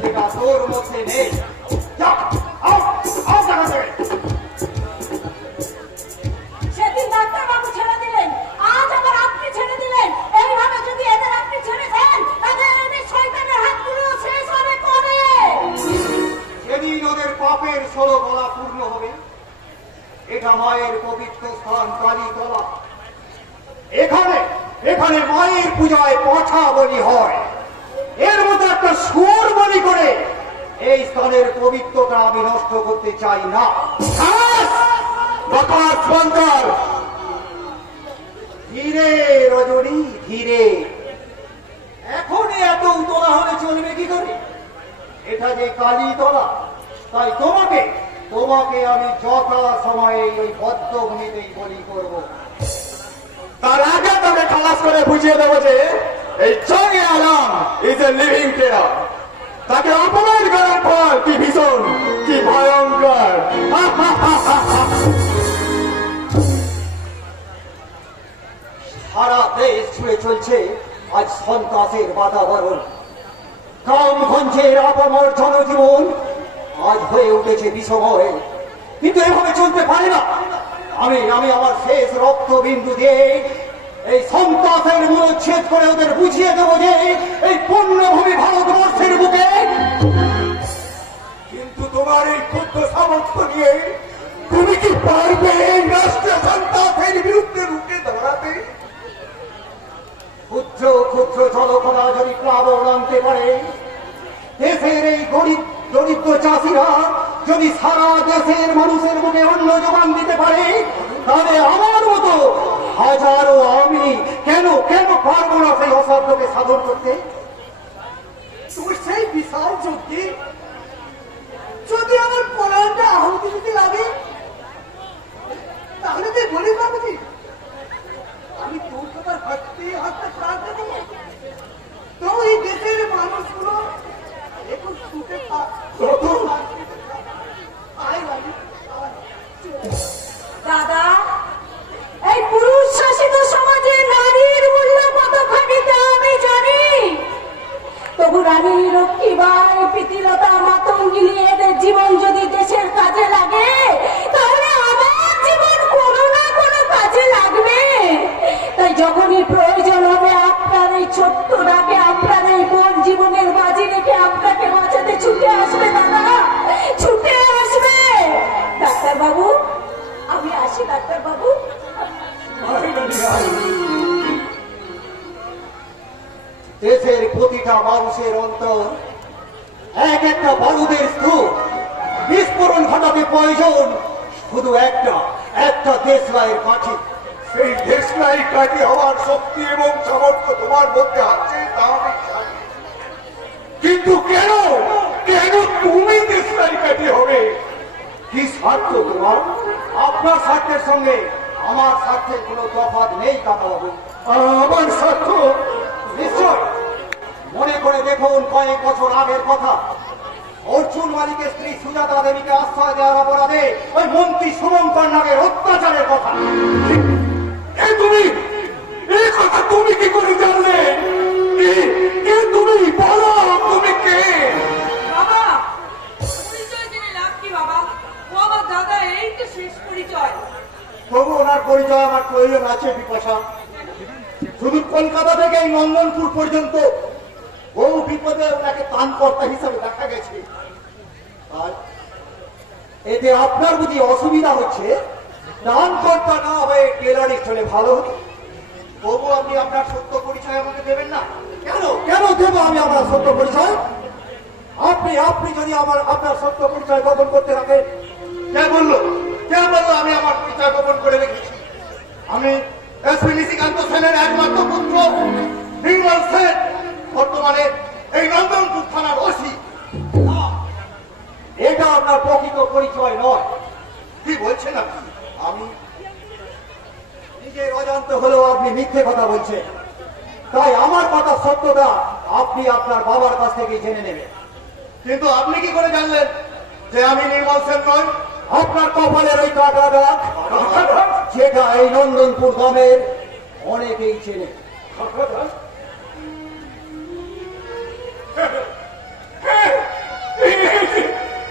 যেটা তোর মধ্যে নেই। যা, আও, আও এখান থেকে। সেদিন ডাক্তারবাবু ছেড়ে দিলেন, আজ আবার আপনি ছেড়ে দিলেন। এইভাবে যদি এদের আপনি ছেড়ে দেন, তাদের এই শয়তানের হাতগুলো শেষ হবে কবে? সেদিন ওদের পাপের 16 গলা পূর্ণ হবে। এটা মায়ের পবিত্র স্থান কালীতলা। এখানে এখানে মায়ের পূজায় পাঁঠা বলি হয়। এর মধ্যে একটা শুয়োর বলি করে এই স্থানের পবিত্রতা আমি নষ্ট করতে চাই না। বকবাস বন্ধ কর। ধীরে রজনী, ধীরে। এখনই এত উতলা হলে চলবে কি করে? এটা যে কালীতলা, তাই তোমাকে তোমাকে আমি যথা সময়ে ওই বদ্ধভূমিতেই বলি করব। তার আগে তোকে খালাস করে বুঝিয়ে দেবো যে এই জঙ্গে Alam is a living terror. তাকে অপমান করার পর কি ভীষণ, কি ভয়ঙ্কর। সারা দেশ ছুঁয়ে চলছে আজ সন্ত্রাসের বাতাবরণ। গ্রামগঞ্জের আপামর জনজীবন আজ হয়ে উঠেছে বিষময়। কিন্তু এভাবে চলতে পারে না। আমি আমি আমার শেষ রক্তবিন্দু দিয়ে এই সন্ত্রাসের মূলচ্ছেদ করে ওদের বুঝিয়ে দেবো যে এই পূর্ণভূমি ভারতবর্ষের বুকে। কিন্তু তোমার এই ক্ষুদ্র সামর্থ্য নিয়ে তুমি কি পারবে এই রাষ্ট্রীয় সন্ত্রাসের বিরুদ্ধে রুখে দাঁড়াতে? ক্ষুদ্র ক্ষুদ্র জলকণা যদি প্লাবন আনতে পারে, দেশের এই গরিব দরিদ্র চাষিরা যদি সারা দেশের মানুষের মুখে অন্ন যোগান দিতে পারে, তাহলে আমার মতো হাজারো আমি কেন কেন পারবো না সেই অসাধ্যকে সাধন করতে? তুমি সেই বিশাল যজ্ঞে যদি আমার পরাণটা আহুতি দিতে লাগে, তাহলে তুই বলি বাবুজি আমি তোর কথা হাঁটতে হাঁটতে প্রাণ দেবো। তো এই দেশের মানুষগুলো একটু সুখে থাক। আয় বাবু, আয়। দাদা, এই পুরুষ শাসিত সমাজে নারীর মূল্য কতখানি তা আমি জানি। তবু রানী লক্ষ্মীবাই, প্রীতিলতা, মাতঙ্গিনী এদের জীবন যদি দেশের কাজে লাগে, তাহলে আমার জীবন কোনো না কোনো কাজে লাগবে। তাই যখনই প্রয়োজন হবে আপনার এই ছোট্ট ডাকে, আপনার এই বোন জীবনের বাজি রেখে আপনাকে বাঁচাতে ছুটে আসবে দাদা, ছুটে আসবে। ডাক্তারবাবু, আমি আসি ডাক্তারবাবু। দেশের প্রতিটা মানুষের অন্তর এক একটা বারুদের স্তূপ। বিস্ফোরণ ঘটাতে প্রয়োজন শুধু একটা একটা দেশলাইয়ের কাঠি। সেই দেশলাই কাটি হওয়ার শক্তি এবং সামর্থ্য তোমার মধ্যে আছে, তা আমি জানি। কিন্তু কেন কেন তুমি দেশলাই কাটি হবে? কি স্বার্থ তোমার? আপনার স্বার্থের সঙ্গে আমার স্বার্থের কোনো তফাৎ নেই কাকাবাবু। আমার স্বার্থ নিশ্চয় মনে করে দেখুন, কয়েক বছর আগের কথা। অর্জুন মালিকের স্ত্রী সুজাতা দেবীকে আশ্রয় দেওয়ার অপরাধে ওই মন্ত্রী শুভঙ্কর নাগের অত্যাচারের কথা। তুমি এই কথা তুমি কি করে জানলে? কে তুমি? বলো তুমি কে? বাবা, পরিচয় জেনে লাভ কি বাবা? ও আমার দাদা, এই তো শেষ পরিচয়। তবু ওনার পরিচয় আমার প্রয়োজন আছে বিপাশা। শুধু কলকাতা থেকে এই নন্দনপুর পর্যন্ত বহু বিপদে ওনাকে ত্রাণকর্তা হিসাবে দেখা গেছে। আর এতে আপনার বুঝি অসুবিধা হচ্ছে? ত্রাণকর্তা না হয়ে টেলারিস্ট হলে ভালো হতো। তবু আপনি আপনার সত্য পরিচয় আমাকে দেবেন না কেন? কেন দেব আমি আমার সত্য পরিচয়? আপনি যদি আপনার সত্য পরিচয় গোপন করতে রাখেন। কে বললো? কে বললো আমি আমার পরিচয় গোপন করে রেখেছি? আমি এসপি নিশিকান্ত সেনের একমাত্র পুত্র নির্মল সেন, বর্তমানে এই নন্দনপুর থানার ওসি। এটা আপনার প্রকৃত পরিচয় নয়। কি বলছেন আপনি? আমি নিজের অজান্তে হলেও আপনি মিথ্যে কথা বলছেন। তাই আমার কথা সত্যটা আপনি আপনার বাবার কাছ থেকে জেনে নেবেন। কিন্তু আপনি কি করে জানলেন যে আমি নির্মল সেন নই? আপনার কপালের ওই কাটা দাগ, যেটা এই নন্দনপুর গ্রামের অনেকেই চেনে।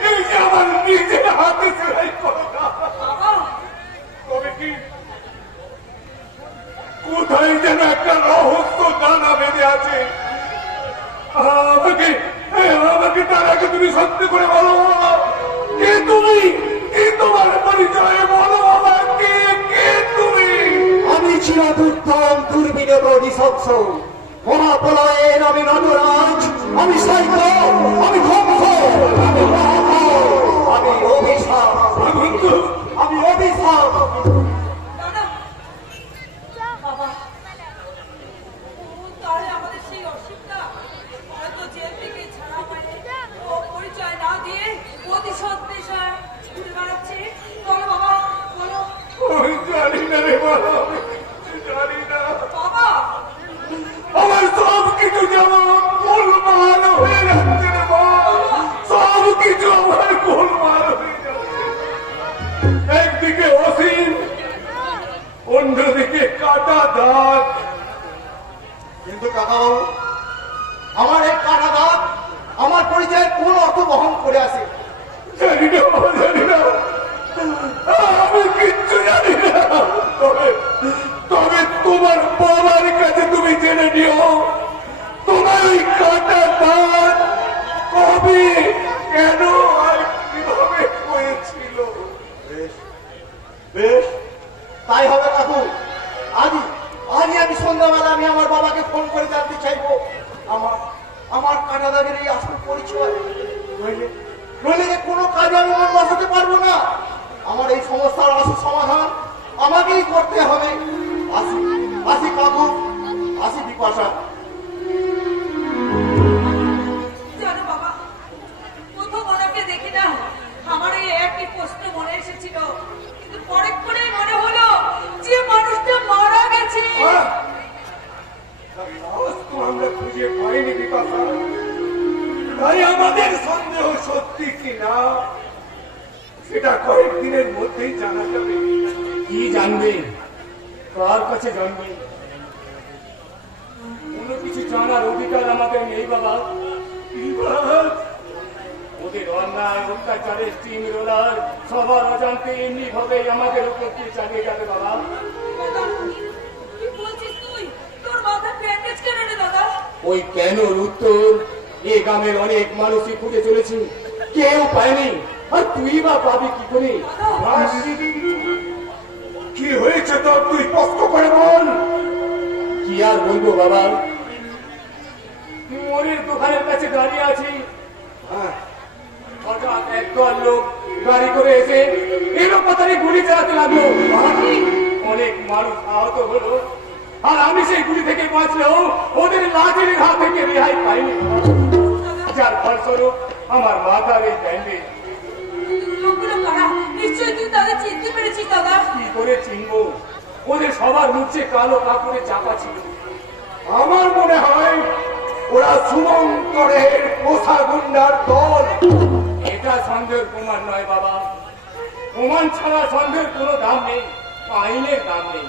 এই যে আমার নিজের হাতে সেলাই করা। তবে কি কোথায় যেন একটা রহস্য দানা বেঁধে আছে। আমাকে আমাকে তার আগে তুমি সত্যি করে বলো বাবা, কে তুমি? কি তোমার পরিচয় বলো বাবা, কে কে তুমি? আমি চিরদুর্দম দুর্বিনীত নিঃশংস মহাপ্রলয়ের আমি নটরাজ, আমি সাইক, আমি ধ্বংস, আমি মহাকাল, আমি অভিশাপ, আমি অভিশাপ। দাদা, বাবা, ও তাহলে আমাদের সেই অসিতটা হয়তো জেল থেকে ছাড়া পায়নি, ও পরিচয় না দিয়ে প্রতিশোধ নেশায় ঘুরে বেড়াচ্ছে। বলো বাবা, বলো। ওই জানি না রে বাবা, জানি না। বাবা, আমার সব কিছু যেমন গোলমাল হয়ে যাচ্ছে রে বাবা, সব কিছু আমার গোলমাল হয়ে যাচ্ছে। একদিকে অসীম, অন্যদিকে কাটা দাগ। কিন্তু কাকাবাবু, আমার এই কাটা দাগ আমার পরিচয়ের কোন অর্থ বহন করে আসে? জানি না বাবা, জানি না, আমি কিচ্ছু জানি না। তবে তবে তোমার বাবার কাছে তুমি জেনে নিও তোমার ওই কাটা দাগ কবে, কেন আর কিভাবে হয়েছিল। বেশ বেশ, তাই হবে কাকু। আজই আজই আমি সন্ধ্যাবেলা আমি আমার বাবাকে ফোন করে জানতে চাইবো আমার আমার কাটা দাগের এই আসল পরিচয়। নইলে নইলে যে কোনো কাজে আমি মন বসাতে পারবো না। আমার এই সমস্যার আসল সমাধান আমাকেই করতে হবে। আসি আসি কাকু, আসি বিপাশা। জানো বাবা, প্রথম ওনাকে দেখি না আমার এই একই প্রশ্ন মনে এসেছিল, কিন্তু পরে মনে হলো যে মানুষটা মারা গেছে। লাশ তো আমরা খুঁজে পাইনি বিপাশা, তাই আমাদের সন্দেহ সত্যি কিনা সেটা কয়েকদিনের মধ্যেই জানা যাবে। কি জানবে, কার কাছে জানবে? কোনো কিছু জানার অধিকার আমাদের নেই বাবা। বিভাস, ওদের অন্যায় অত্যাচারের স্টিম রোলার সবার অজান্তে এমনি ভাবে আমাদের উপর দিয়ে চালিয়ে যাবে বাবা। দাদা, কি বলছিস তুই? তোর মাথা ব্যান্ডেজ কেন রে দাদা? ওই কেনর উত্তর এ গ্রামের অনেক মানুষই খুঁজে চলেছে, কেউ পায়নি, আর তুই বা পাবি কি করে? কি হয়েছে তোর, তুই স্পষ্ট করে বল। কি আর বলবো বাবা, মোড়ের দোকানের কাছে দাঁড়িয়ে আছি, হঠাৎ একদল লোক গাড়ি করে এসে এলো পাতারে গুলি চালাতে লাগলো। অনেক মানুষ আহত হলো, আর আমি সেই গুলি থেকে বাঁচলেও ওদের লাঠির হাত থেকে রেহাই পাইনি, যার ফলস্বরূপ আমার মাথার এই ব্যান্ডেজ। লোকগুলো কারা? নিশ্চয়ই তুই তাদের চিনতে পেরেছিস দাদা। কি করে চিনবো? ওদের সবার মুখে কালো কাপড়ে চাপা ছিল। আমার মনে হয় ওরা সুমঙ্করের পোষা গুন্ডার দল। এটা সন্দেহের প্রমাণ নয় বাবা, প্রমাণ ছাড়া সন্দেহের কোনো দাম নেই, আইনের দাম নেই।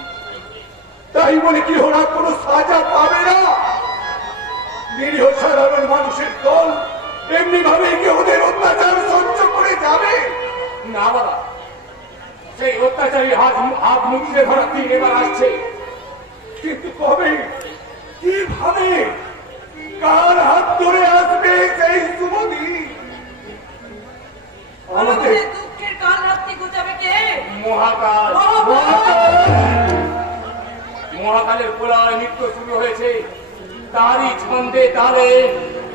তাই বলে কি ওরা কোনো সাজা পাবে না? নিরীহ সাধারণ মানুষের দল এমনি ভাবে কি ওদের অত্যাচার সহ্য করে যাবে? না বাবা, সেই অত্যাচারী হাত মুখে ধরা দিন এবার আসছে। কিন্তু কবে, কিভাবে, কার হাত ধরে আসবে সেই শুভদিন? আমাদের দুঃখের কাল রাত্রি গোটাবে কে? মহাকাল। মহাকাল। মহাকালের প্রলয় নৃত্য শুরু হয়েছে, তারই ছন্দে তালে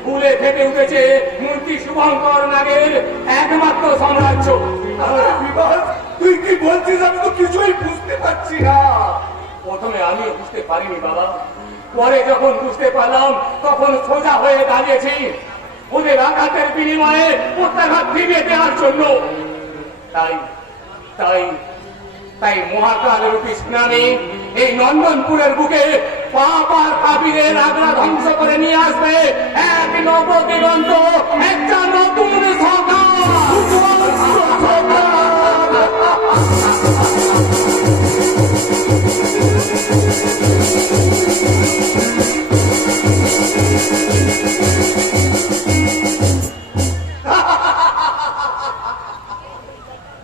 ফুলে ফেটে উঠেছে মূর্তি শুভঙ্কর নাগের একমাত্র সাম্রাজ্য। আর বিবাহ, তুই কি বলছিস আমি তো কিছুই বুঝতে পারছি না। প্রথমে আমিও বুঝতে পারিনি বাবা, পরে যখন বুঝতে পারলাম তখন সোজা হয়ে দাঁড়িয়েছি ওদের আঘাতের বিনিময়ে প্রত্যাঘাত ফিরিয়ে দেওয়ার জন্য। তাই তাই তাই মহাকাল রূপী স্নানে এই নন্দনপুরের বুকে পাপ আর কাবিরের আগ্রা ধ্বংস করে নিয়ে আসবে এক নব দিগন্ত, একটা নতুন সকাল।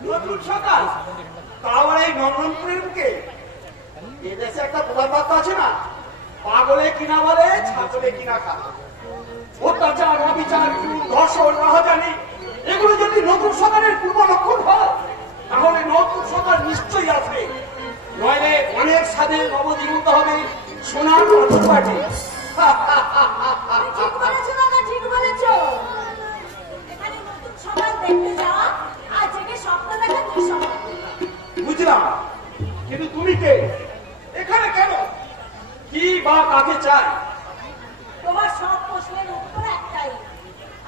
নতুন সকাল, তাও এই নন্দনপুরের বুকে। এদেশে একটা প্রধান বার্তা আছে না, পাগলে কিনা বলে ছাগলে কিনা খা। অত্যাচার, অবিচার, ধর্ষণ, রাহাজানি এগুলো যদি নতুন সকালের পূর্ব লক্ষণ হয় তাহলে নতুন সকাল নিশ্চয়ই আসবে, নইলে অনেক সাথে নবজীবিত হবে সোনার পাথর পাটি। ঠিক বলেছো দাদা, ঠিক বলেছো। এখানে নতুন সকাল দেখতে যাওয়া আর জেগে স্বপ্ন দেখা দুই সমান। বুঝলাম, কিন্তু তুমি কে, এখানে কেন, কি বা কাকে চাই? তোমার সব প্রশ্নের উত্তর একটাই,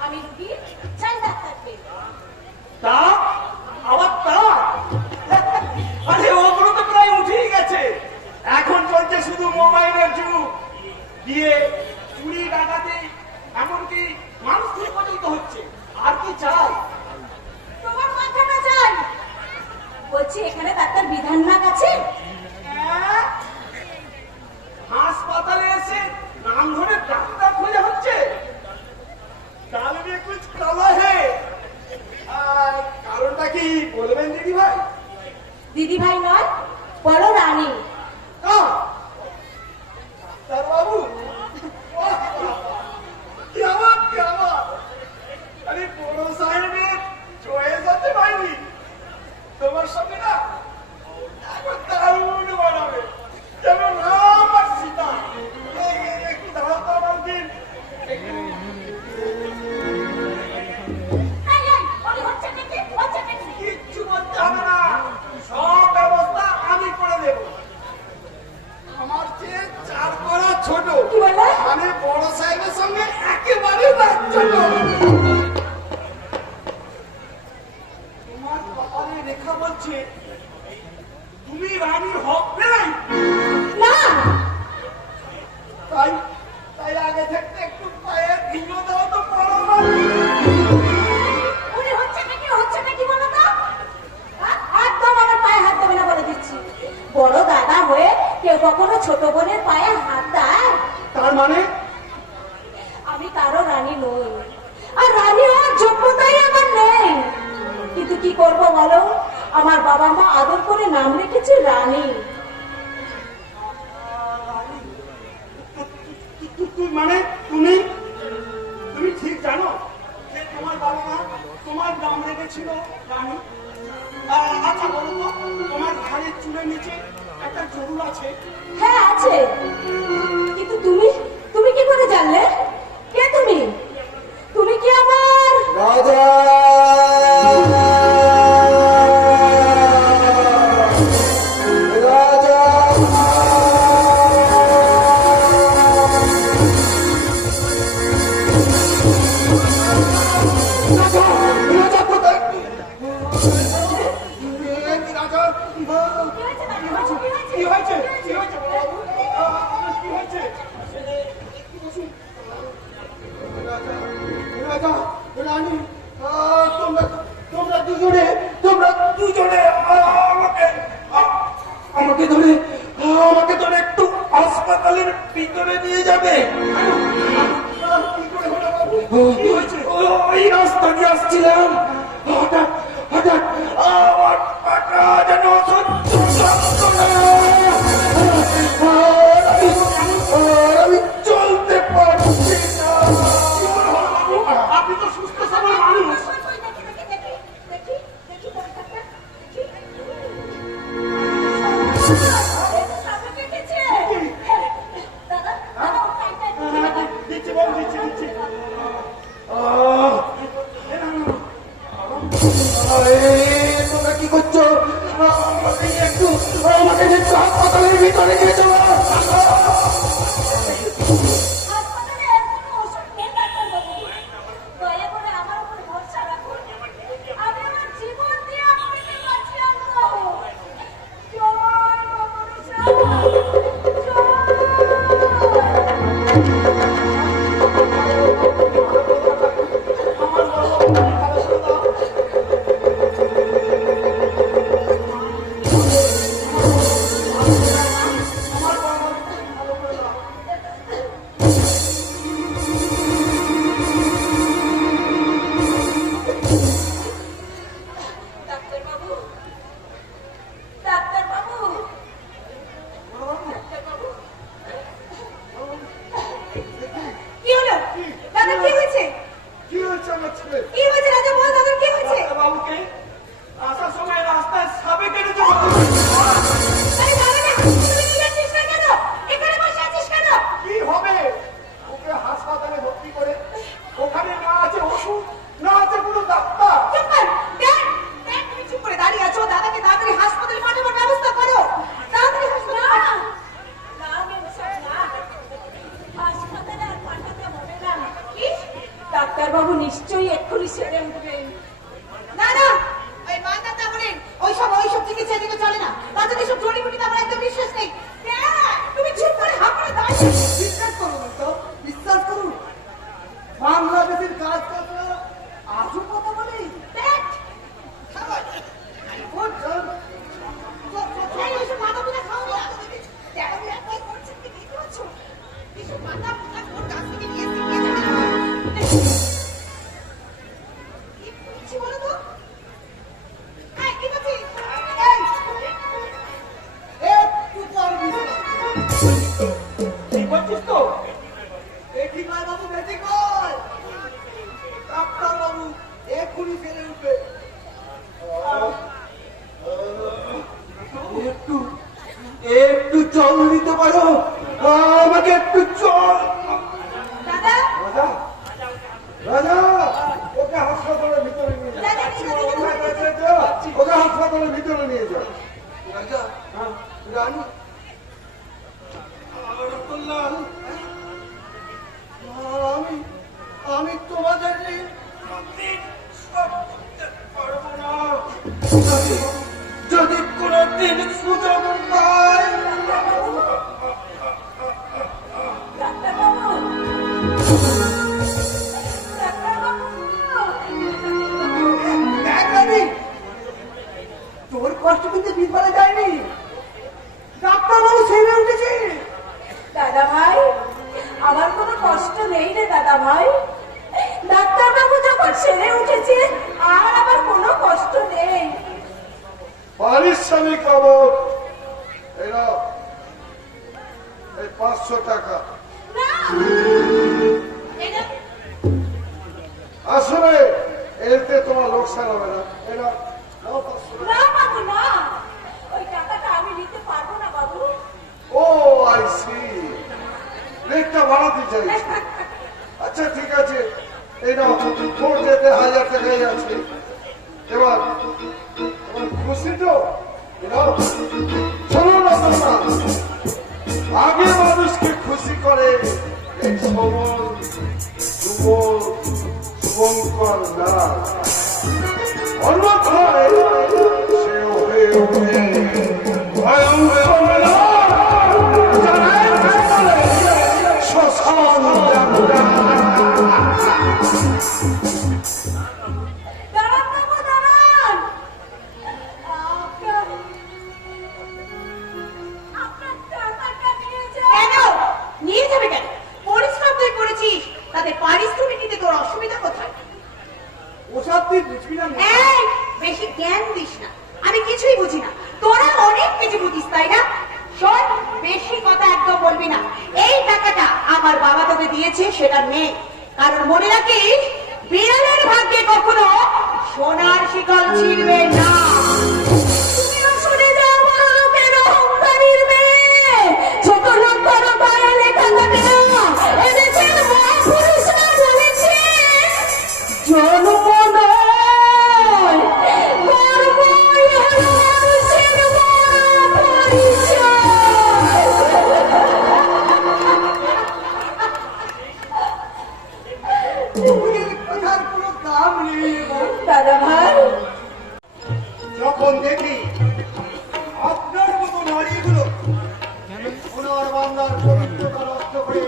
আমি রুগী চাই ডাক্তারকে। তা আবার তা আরে ওগুলো তো প্রায় উঠেই গেছে। এখন চলছে শুধু মোবাইলের যুগ, দিয়ে চুরি ডাকাতি এমনকি মানুষ থেকে পর্যন্ত হচ্ছে। আর কি চাই? তোমার মাথাটা চাই। বলছি এখানে ডাক্তার বিধান না আছে? হ্যাঁ? হাসপাতালে এসে নাম ধরে ডাক্তার খোঁজা হচ্ছে। ডাল মে কুছ কালা হে। কারণটা কি বলবেন দিদি ভাই? দিদি ভাই নয়, বলো রানী। বাবু কি আমার আরে বড় সাহেবের চয়েস আছে ভাইনি, তোমার সঙ্গে না একবার দারুণ বানাবে, যেমন রাম আর সীতা। একটু দাঁড়াও তো আমার দিন। এই, এই, ওই হচ্ছে নাকি? হচ্ছে নাকি? কিচ্ছু করতে হবে না, সব ব্যবস্থা আমি করে দেব। আমার চেয়ে 4 কড়া ছোট, কি বলে? মানে বড় সাহেবের সঙ্গে একেবারে ছোট। তোমার কপালে রেখা বলছে তুমি রানী হবে না, তাই তাই আগে থাকতে একটু পায়ে ধুলো দাও তো বড় রানী। উনি হচ্ছে নাকি বলো তো? হ্যাঁ? একদম আমার পায়ে হাত দেবে না বলে দিচ্ছি। বড় দাদা হয়ে কেউ কখনো ছোট বোনের পায়ে হাত দেয়? তার মানে আমি কারো রানী নই, আর রানী হওয়ার যোগ্যতাই আমার নেই। কিন্তু কি করব বলো, আমার বাবা মা আদর করে নাম রেখেছে রানী। মানে তুমি তুমি ঠিক জানো যে তোমার বাবা মা তোমার নাম রেখেছিল রানী? আচ্ছা বলো তো, তোমার ঘাড়ের চুলের নিচে একটা জরুর আছে? হ্যাঁ আছে, কিন্তু তুমি কি করে জানলে? কে তুমি? তুমি কি আমার রাজা রাজা রাজা কোথায়? রাজা কি হয়েছে? কি হয়েছে বাবু? কি হয়েছে? রাজা, রানী, তোমরা দুজনে আমাকে ধরে একটু হাসপাতালের ভিতরে নিয়ে যাবে। ওই রাস্তা দিয়ে আসছিলাম, হঠাৎ আমার পাটা যেন সহ্য করতো না। আমি চলতে পারছি না। আপনি তো সুস্থ সবল মানুষ। দিচ্ছি বল, দিচ্ছি। তোমরা কি করছো? হাসপাতালের ভিতরে নিয়ে চলো। হাসপাতালে এখনো ওষুধ নেই ডাক্তারবাবু। দয়া করে আমার উপর ভরসা রাখুন। আমি আমার জীবন দিয়ে আপনাকে বাঁচিয়ে আনবো। জয় মা মনসা, ডাক্তারবাবু, ডাক্তারবাবু, ডাক্তারবাবু। কি হলো দাদা, কি হয়েছে? কি হয়েছে আমার ছেলে? কি হয়েছে রাজা, বল দাদা, কি হয়েছে? বাবুকে আসার সময় রাস্তায় সাপে কেটেছে। আরে দাদা, তুই নিজে আছিস না কেন? এখানে বসে আছিস কেন? কি হবে? ওকে হাসপাতালে ভর্তি করে ওখানে না আছে ওষুধ, না আছে কোনো ডাক্তার। চুপ কর, দেখ, দেখ, তুমি চুপ করে দাঁড়িয়ে আছো। দাদাকে তাড়াতাড়ি হাসপাতালে পাঠানোর ব্যবস্থা করো। তাড়াতাড়ি হাসপাতালে পাঠাও। না মেনসা, না। হাসপাতালে আর পাঠাতে হবে না। কি? ডাক্তারবাবু নিশ্চয়ই এক্ষুনি সেরে উঠবেন। না না, ওই মান্দাতা বলেন ওইসব চিকিৎসা দিকে চলে না। তাদের এসব জড়িবুটিতে আমার একদম বিশ্বাস নেই। তুমি চুপ করে হাঁপাড়ে দাঁড়িয়ে। বিশ্বাস করুন তো, বিশ্বাস করুন। বাংলাদেশের কাজ করা আজও কথা বলি। দেখ, ওর জন- এই ওইসব মাথা পিঠা খাও না। দেখ, আমি একবার করছি, কি দেখতে পাচ্ছ? এইসব মাথা পিঠা ওর কাছ থেকে নিয়ে শিখিয়ে যাবে না। কি বলছি বলো তো? এই, কি বলছিস? এই, একটু পর বিশ্রাম। ঠিক বলছিস তো? বেটি কয় বাবু, বেটি কয়। ডাক্তার বাবু এক্ষুনি ফেলে উঠবে। একটু একটু জল দিতে পারো? আমাকে একটু জল। দাদা, রাজা, রাজা, ওকে হাসপাতালের ভিতরে নিয়ে যাও। দাদা, কি দাদা, কোথায় গেছে তো? ওকে হাসপাতালের ভিতরে নিয়ে যাও। রাজা, রানী, রতনলাল, আমি আমি তোমাদের নিয়ে সব করতে পারবো না। যদি কোনোদিন সুযোগ পাই। ডাক্তারবাবু, ডাক্তারবাবু। দেখ রানী, তোর কষ্ট কিন্তু বিফলে যায়নি। ডাক্তার বাবু সেরে উঠেছে। দাদা ভাই, আমার কোনো কষ্ট নেই রে দাদা ভাই। ডাক্তারবাবু যখন সেরে উঠেছে আর আমার কোনো কষ্ট নেই। পারিশ্রমিক বাবদ এই নাও, এই 500 টাকা। না, এটা আসলে এতে তোমার লোকসান হবে না। এই নাও, নাও 500 টাকা। না বাবু, না, ওই টাকাটা আমি নিতে পারবো না বাবু। ও আই সি, রেটটা বাড়াতে চাইছি। আচ্ছা ঠিক আছে, এই নাও, ভোট যেতে 1000 টাকাই আছে। এবার তোমার খুশি তো? এই নাও। শোনো না তোমরা, আগে মানুষকে খুশি করে এই সবল যুবক শুভঙ্কর দাস, অন্যথায় সে হয়ে ওঠে ভয়ঙ্কর শ্মশান যাত্রা। দাঁড়ান বাবু, দাঁড়ান। আপনার টাকাটা নিয়ে যান। কেন নিয়ে যাবে? কেন? পরিশ্রম তুই করেছিস, তাতে পারিশ্রমিক নিতে তোর অসুবিধা কোথায়? ওসব তুই বুঝবি না। এই, বেশি জ্ঞান দিস না, আমি কিছুই বুঝি না। তোরা অনেক কিছু বুঝিস, তাই না? শোন, বেশি কথা একদম বলবি না। এই টাকাটা আমার বাবা তোকে দিয়েছে, সেটা নে। কারণ মনে রাখিস, বিড়ালের ভাগ্যে কখনো সোনার শিকল ছিঁড়বে না। তুমিও শুনে যাও, বড় লোকের অহংকারীর মেয়ে। ছোট লোক বড় পায়ে লেখা থাকে না। এদেশের মহাপুরুষরা বলেছে, জন্ম নয়, কর্মই হলো মানুষের বড় পরিচয়। দাদা ভাই যখন দেখি আপনার মতো নারীগুলো সোনার বাংলার পবিত্রতা নষ্ট করে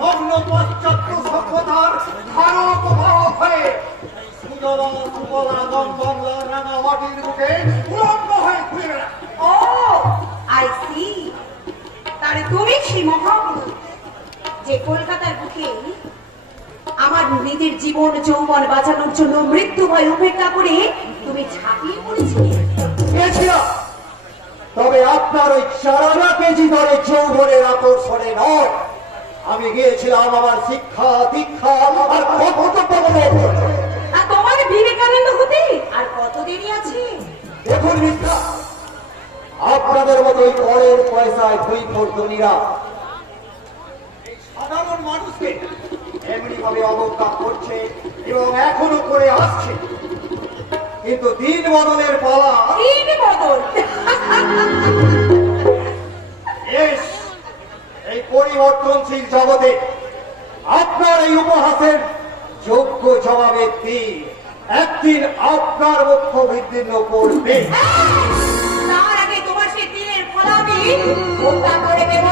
নগ্ন পাশ্চাত্য সভ্যতার খারাপ ভাব হয়ে সুতরাং সুতরাং বাংলার রাঙা মাটির বুকে উলঙ্গ হয়ে ঘুরে বেড়ায়। ও আই সি তাহলে তুমি সেই মহাপুরুষ যে কলকাতার বুকে আমার নিজের জীবন যৌবন বাঁচানোর জন্য মৃত্যু ভয় উপেক্ষা করে তুমি ঝাঁপিয়ে পড়েছিলে। গিয়েছিলাম, তবে আপনার ওই 4 কেজি ধরে যৌবনের আকর্ষণে নয়, আমি গিয়েছিলাম আমার শিক্ষা দীক্ষা আর কর্তব্য। আর তোমার বিবেকানন্দ হতে আর কত দেরি আছে? দেখুন মিথ্যা, আপনাদের মতো ওই করের পয়সায় ধনীরা সাধারণ মানুষকে এমনি ভাবে অবজ্ঞা করছে এবং এখনো করে আসছে, কিন্তু দিন বদলের পালা দিন বদল বেশ। এই পরিবর্তনশীল জগতে আপনার এই উপহাসের যোগ্য জবাবের দিন একদিন আপনার মুখ্য বিদীর্ণ করবে। তার আগে তোমার সেই দিনের ফল আমি হত্যা করে দেব।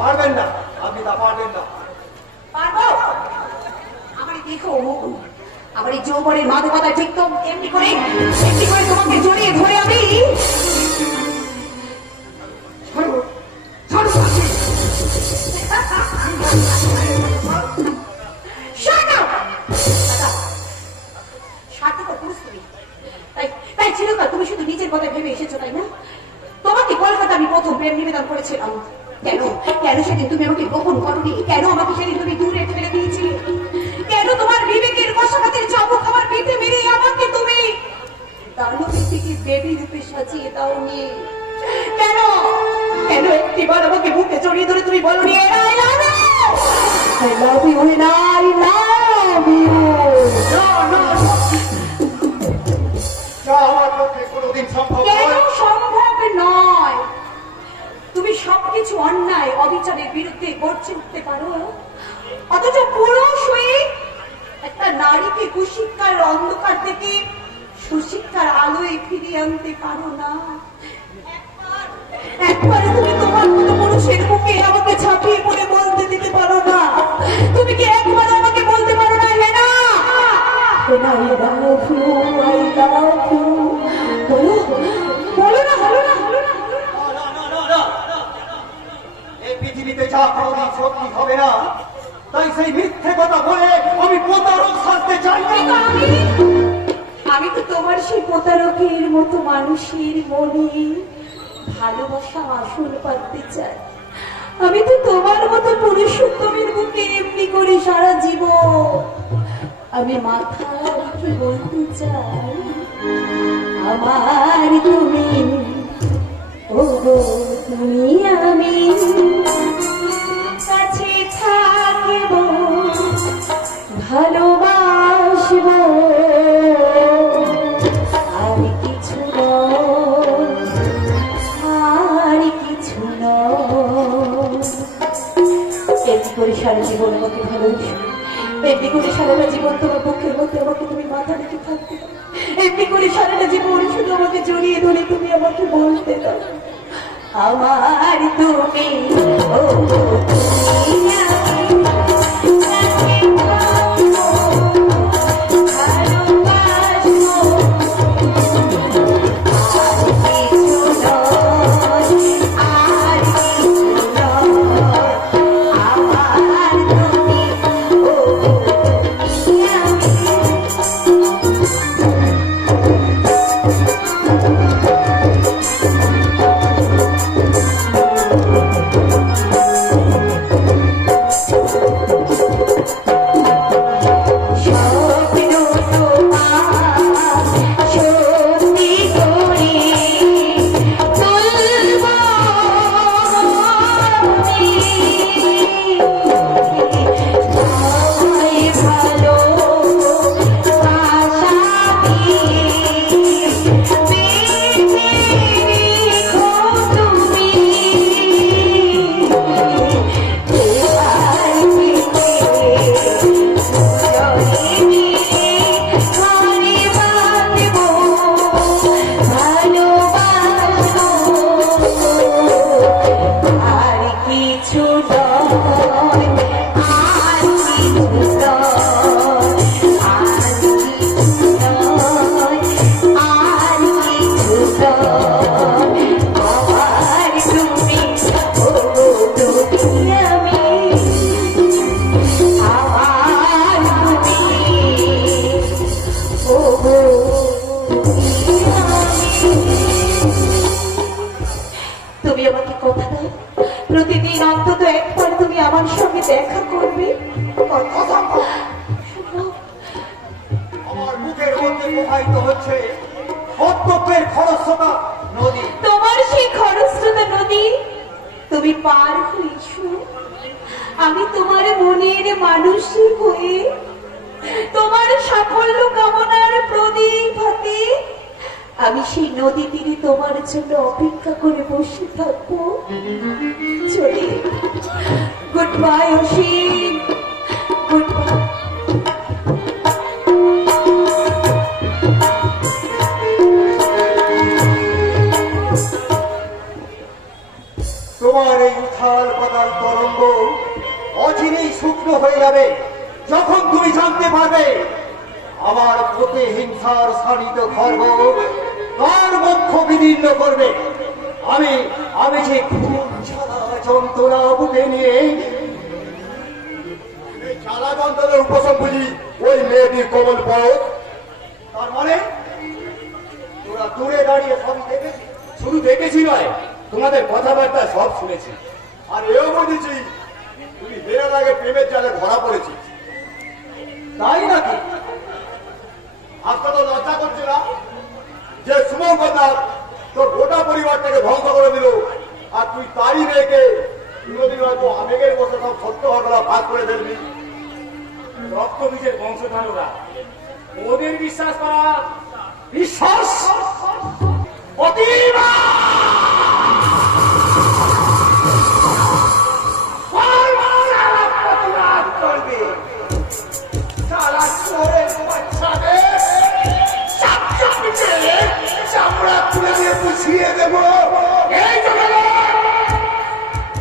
পারবেন না, আপনি তা পারবেন না। পারবো? আমার এই দেখো, আমার এই যৌবনের মাদকতা ঠিক তো এমনি করে তোমাকে জড়িয়ে ধরে আমি Shut up! স্বার্থপর পুরুষ তুমি। তাই চিরকাল তুমি শুধু নিজের কথা ভেবে এসেছো, তাই না? তোমাকে কলকাতা আমি প্রথম প্রেম নিবেদন করেছিলাম। কেন কেন সেদিন তুমি আমাকে গ্রহণ করোনি? কেন আমাকে সেদিন তুমি দূরে ফেলে দিয়েছিলে? কেন তোমার বিবেকের কষাঘাতের চাবুক আমার পেটে মেরে আমাকে তুমি দানবের থেকে বেবি রূপে সাজিয়ে দাওনি? কেন কেন একটিবার আমাকে বুকে জড়িয়ে ধরে তুমি বলোনি I love you, I love you, I love you? যা আমার পক্ষে কোনোদিন সম্ভব কেন নয়। সম্ভব নয়? তুমি সবকিছু অন্যায় অবিচারের বিরুদ্ধে গর্জে উঠতে পারো, অথচ পুরুষ হয়ে একটা নারীকে কুশিক্ষার অন্ধকার থেকে সুশিক্ষার আলোয় ফিরিয়ে আনতে পারো না। একবারে তুমি তোমার মতো পুরুষের মুখে আমাকে ছাপিয়ে পড়ে বলতে দিতে পারো না? তুমি কি একবার আমাকে বলতে পারো না হেনা হেনা I love you, I love you? বলো বলো না, হলো না, হলো না, হলো না। এই পৃথিবীতে যা কোনোদিন সত্যি হবে না, তাই সেই মিথ্যে কথা বলে আমি প্রতারক সাজতে চাই না। কিন্তু আমি তো তোমার সেই প্রতারকের মতো মানুষের মনে ভালোবাসা আসল পাততে চাই। আমি তো তোমার মতো পুরুষোত্তমের বুকে এমনি করে সারা জীবন আমি মাথা রেখে বলতে চাই, আমার তুমি, ওগো তুমি, আমি কাছে থাকব, ভালোবাসবো, আর কিছু নয়, আর কিছু নয়। এমনি করে সারা জীবন আমাকে ভালোবাসো, এমনি করে সারাটা জীবন তোমার পক্ষের মধ্যে আমাকে তুমি মাথা রেখে থাকতে দাও, এমনি করে সারাটা জীবন শুধু আমাকে জড়িয়ে ধরে তুমি আমাকে বলতে দাও, আমার তুমি, ও তুমি, আমি কাছে থাকবো, ভালোবাসবো, আর কিছু নয়, আর কিছু নয়, আমার তুমি, ও তুমি, আমি। তুমি আমাকে কথা দাও, প্রতিদিন অন্তত একবার তুমি আমার সঙ্গে দেখা করবে। আমার মুখের মধ্যে প্রবাহিত হচ্ছে কর্তব্যের খরস্রোতা নদী। তোমার সেই খরস্রোতা নদী তুমি পার হইছো, আমি তোমার মনের মানুষই হয়ে তোমার সাফল্য কামনার প্রদীপ হাতে আমি সেই নদী তীরে তোমার জন্য অপেক্ষা করে বসে থাকবো। চলে গুড বাই অসীম, গুড বাই। তোমার এই উথাল পাতাল তরঙ্গ অচিরেই শুকনো হয়ে যাবে যখন তুমি জানতে পারবে আমার প্রতি হিংসার সানিত খর্ব কার বক্ষ বিদীর্ণ করবে। আমি আমি যে খুব জ্বালা যন্ত্রণা বুকে নিয়ে জ্বালা যন্ত্রণার উপশম বুঝি ওই মেয়েটির কমল পরশ। তার মানে তোরা দূরে দাঁড়িয়ে সবই দেখেছি। শুধু দেখেছি নয়, তোমাদের কথাবার্তা সব শুনেছি। আর এও বুঝেছি তুমি বেরোর আগে প্রেমের জালে ধরা পড়েছি। তাই নাকি? আজকে তো লজ্জা করছে না যে সুমন বন্দার তোর গোটা পরিবারটাকে ধ্বংস করে দিল, আর তুই তারই মেয়েকে কোনোদিন হয়তো আবেগের বসে সব সত্য ঘটনা ভাগ করে ফেলবি। রক্ত বীজের বংশধররা ওদের বিশ্বাস করা বিশ্বাস অতিবা করবে সারা শহরের বাচ্চাদের চামড়া খুলে দিয়ে বুঝিয়ে দেবো। এই তো গেল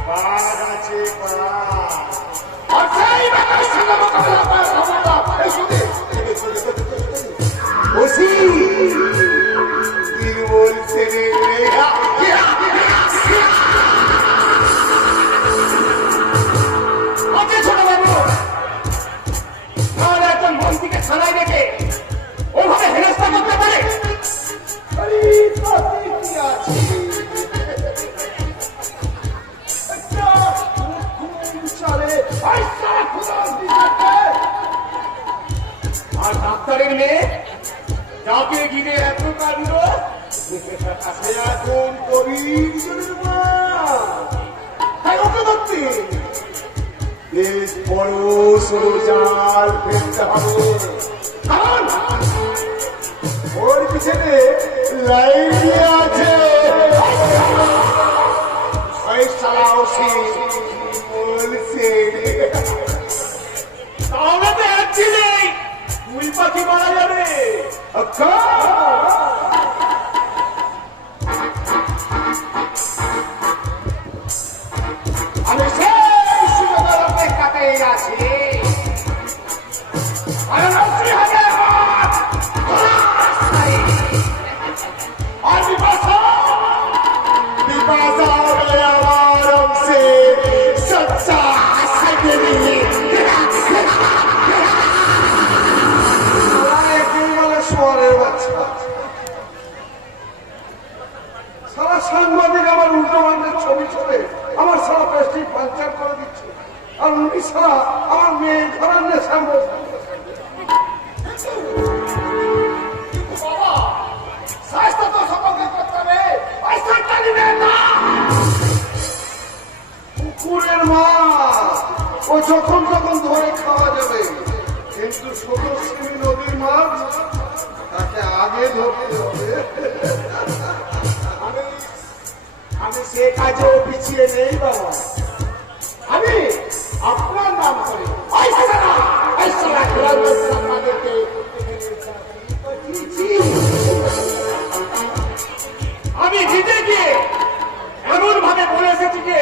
বাঘ আছে বাঘ। আর সেই ব্যাপারের সঙ্গে মোকাবিলা করার ক্ষমতা বসি কি বলছে রে? আছে ছোটবাবু। তাহলে একজন মন্ত্রীকে থানায় রেখে ওভাবে হেনস্থা করতে পারে? আরে তাতে কি আছে? একটা খুন চলে পয়সা খুদা দিতে। আর ডাক্তারের মেয়ে যাকে ঘিরে এত কাণ্ড, সে এখন কবির মা। তাই ওকে ধরতে বেশ বড় সরু জাল ফেলতে হবে। কারণ ওর পিছনে লাইন আছে। ওই শালাও সে বলছে তাহলে তো একটি নেই, দুই পাখি মারা যাবে। আচ্ছা আমি সেই সুযোগের অপেক্ষাতেই আছি। আর রাত্রি হবে আর বিপাশা বিপাশা হবে আমার অংশে সচ্চা সাইকেলি। শহরের বাচ্চা সারা সাংবাদিক আমার উল্টো পাল্টা ছবি ছবি আমার সারা প্রেস্টিজ পাঞ্চার করে দিচ্ছে, আর উনি সারা আমার মেয়ে ঘরের নেশার মধ্যে। বাবা স্বাস্থ্য তো সকলকে করতে হবে, পয়সা টানিবে না। পুকুরের মাছ ও যখন তখন ধরে খাওয়া যাবে, কিন্তু সদস্যী নদীর মাছ তাকে আগে ধরতে হবে। আমি সে কাজেও পিছিয়ে নেই বাবা। আমি আপনার নাম করে আমি জিতে গিয়ে এমন ভাবে বলে এসেছি যে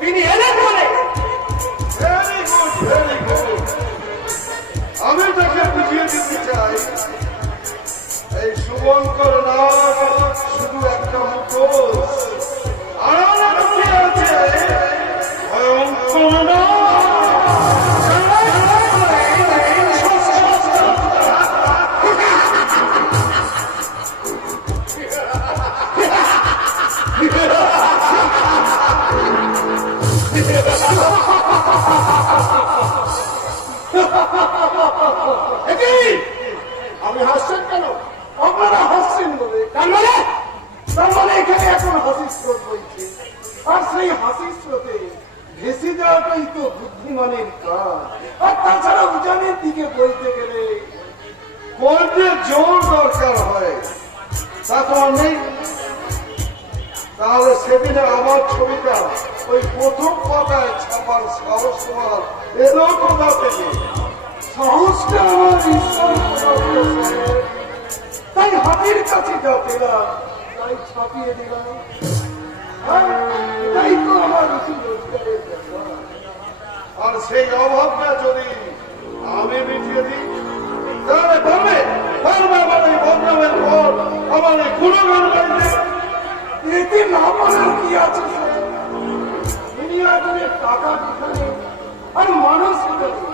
তিনি এলেন বলে। Very good, very good. আমি তাকে বুঝিয়ে দিতে চাই এই শুভঙ্কর নাম শুধু একটা মুখোশ, আর কি আছে ভয়ঙ্কর নাম। হাসছেন কেন? আপনারা হাসছেন বলে। তার মানে তার মানে এখানে এখন হাসির স্রোত বইছে, আর সেই হাসির স্রোতে ভেসে যাওয়াটাই তো বুদ্ধিমানের কাজ। আর তাছাড়া উজানের দিকে বইতে গেলে কোন যে জোর দরকার হয় তা তোমার নেই। তাহলে সেদিনে আমার ছবিটা ওই প্রথম পাতায় ছাপার সাহস তোমার এলো কোথা থেকে? সাহসটা আমার ঈশ্বর প্রদত্ত স্যার। তাই হাতির কাছে যা পেলাম তাই ছাপিয়ে দিলাম। আর এটাই তো আমার রুচি রোজগারের ব্যাপার। আর সেই অভাবটা যদি আমি মিটিয়ে দিই তাহলে পারবে আমার এই বদনামের পর আমার এই গুণগান গাইতে। এতে না পারার কি আছে স্যার? দুনিয়া জুড়ে টাকা যেখানে আর মানুষ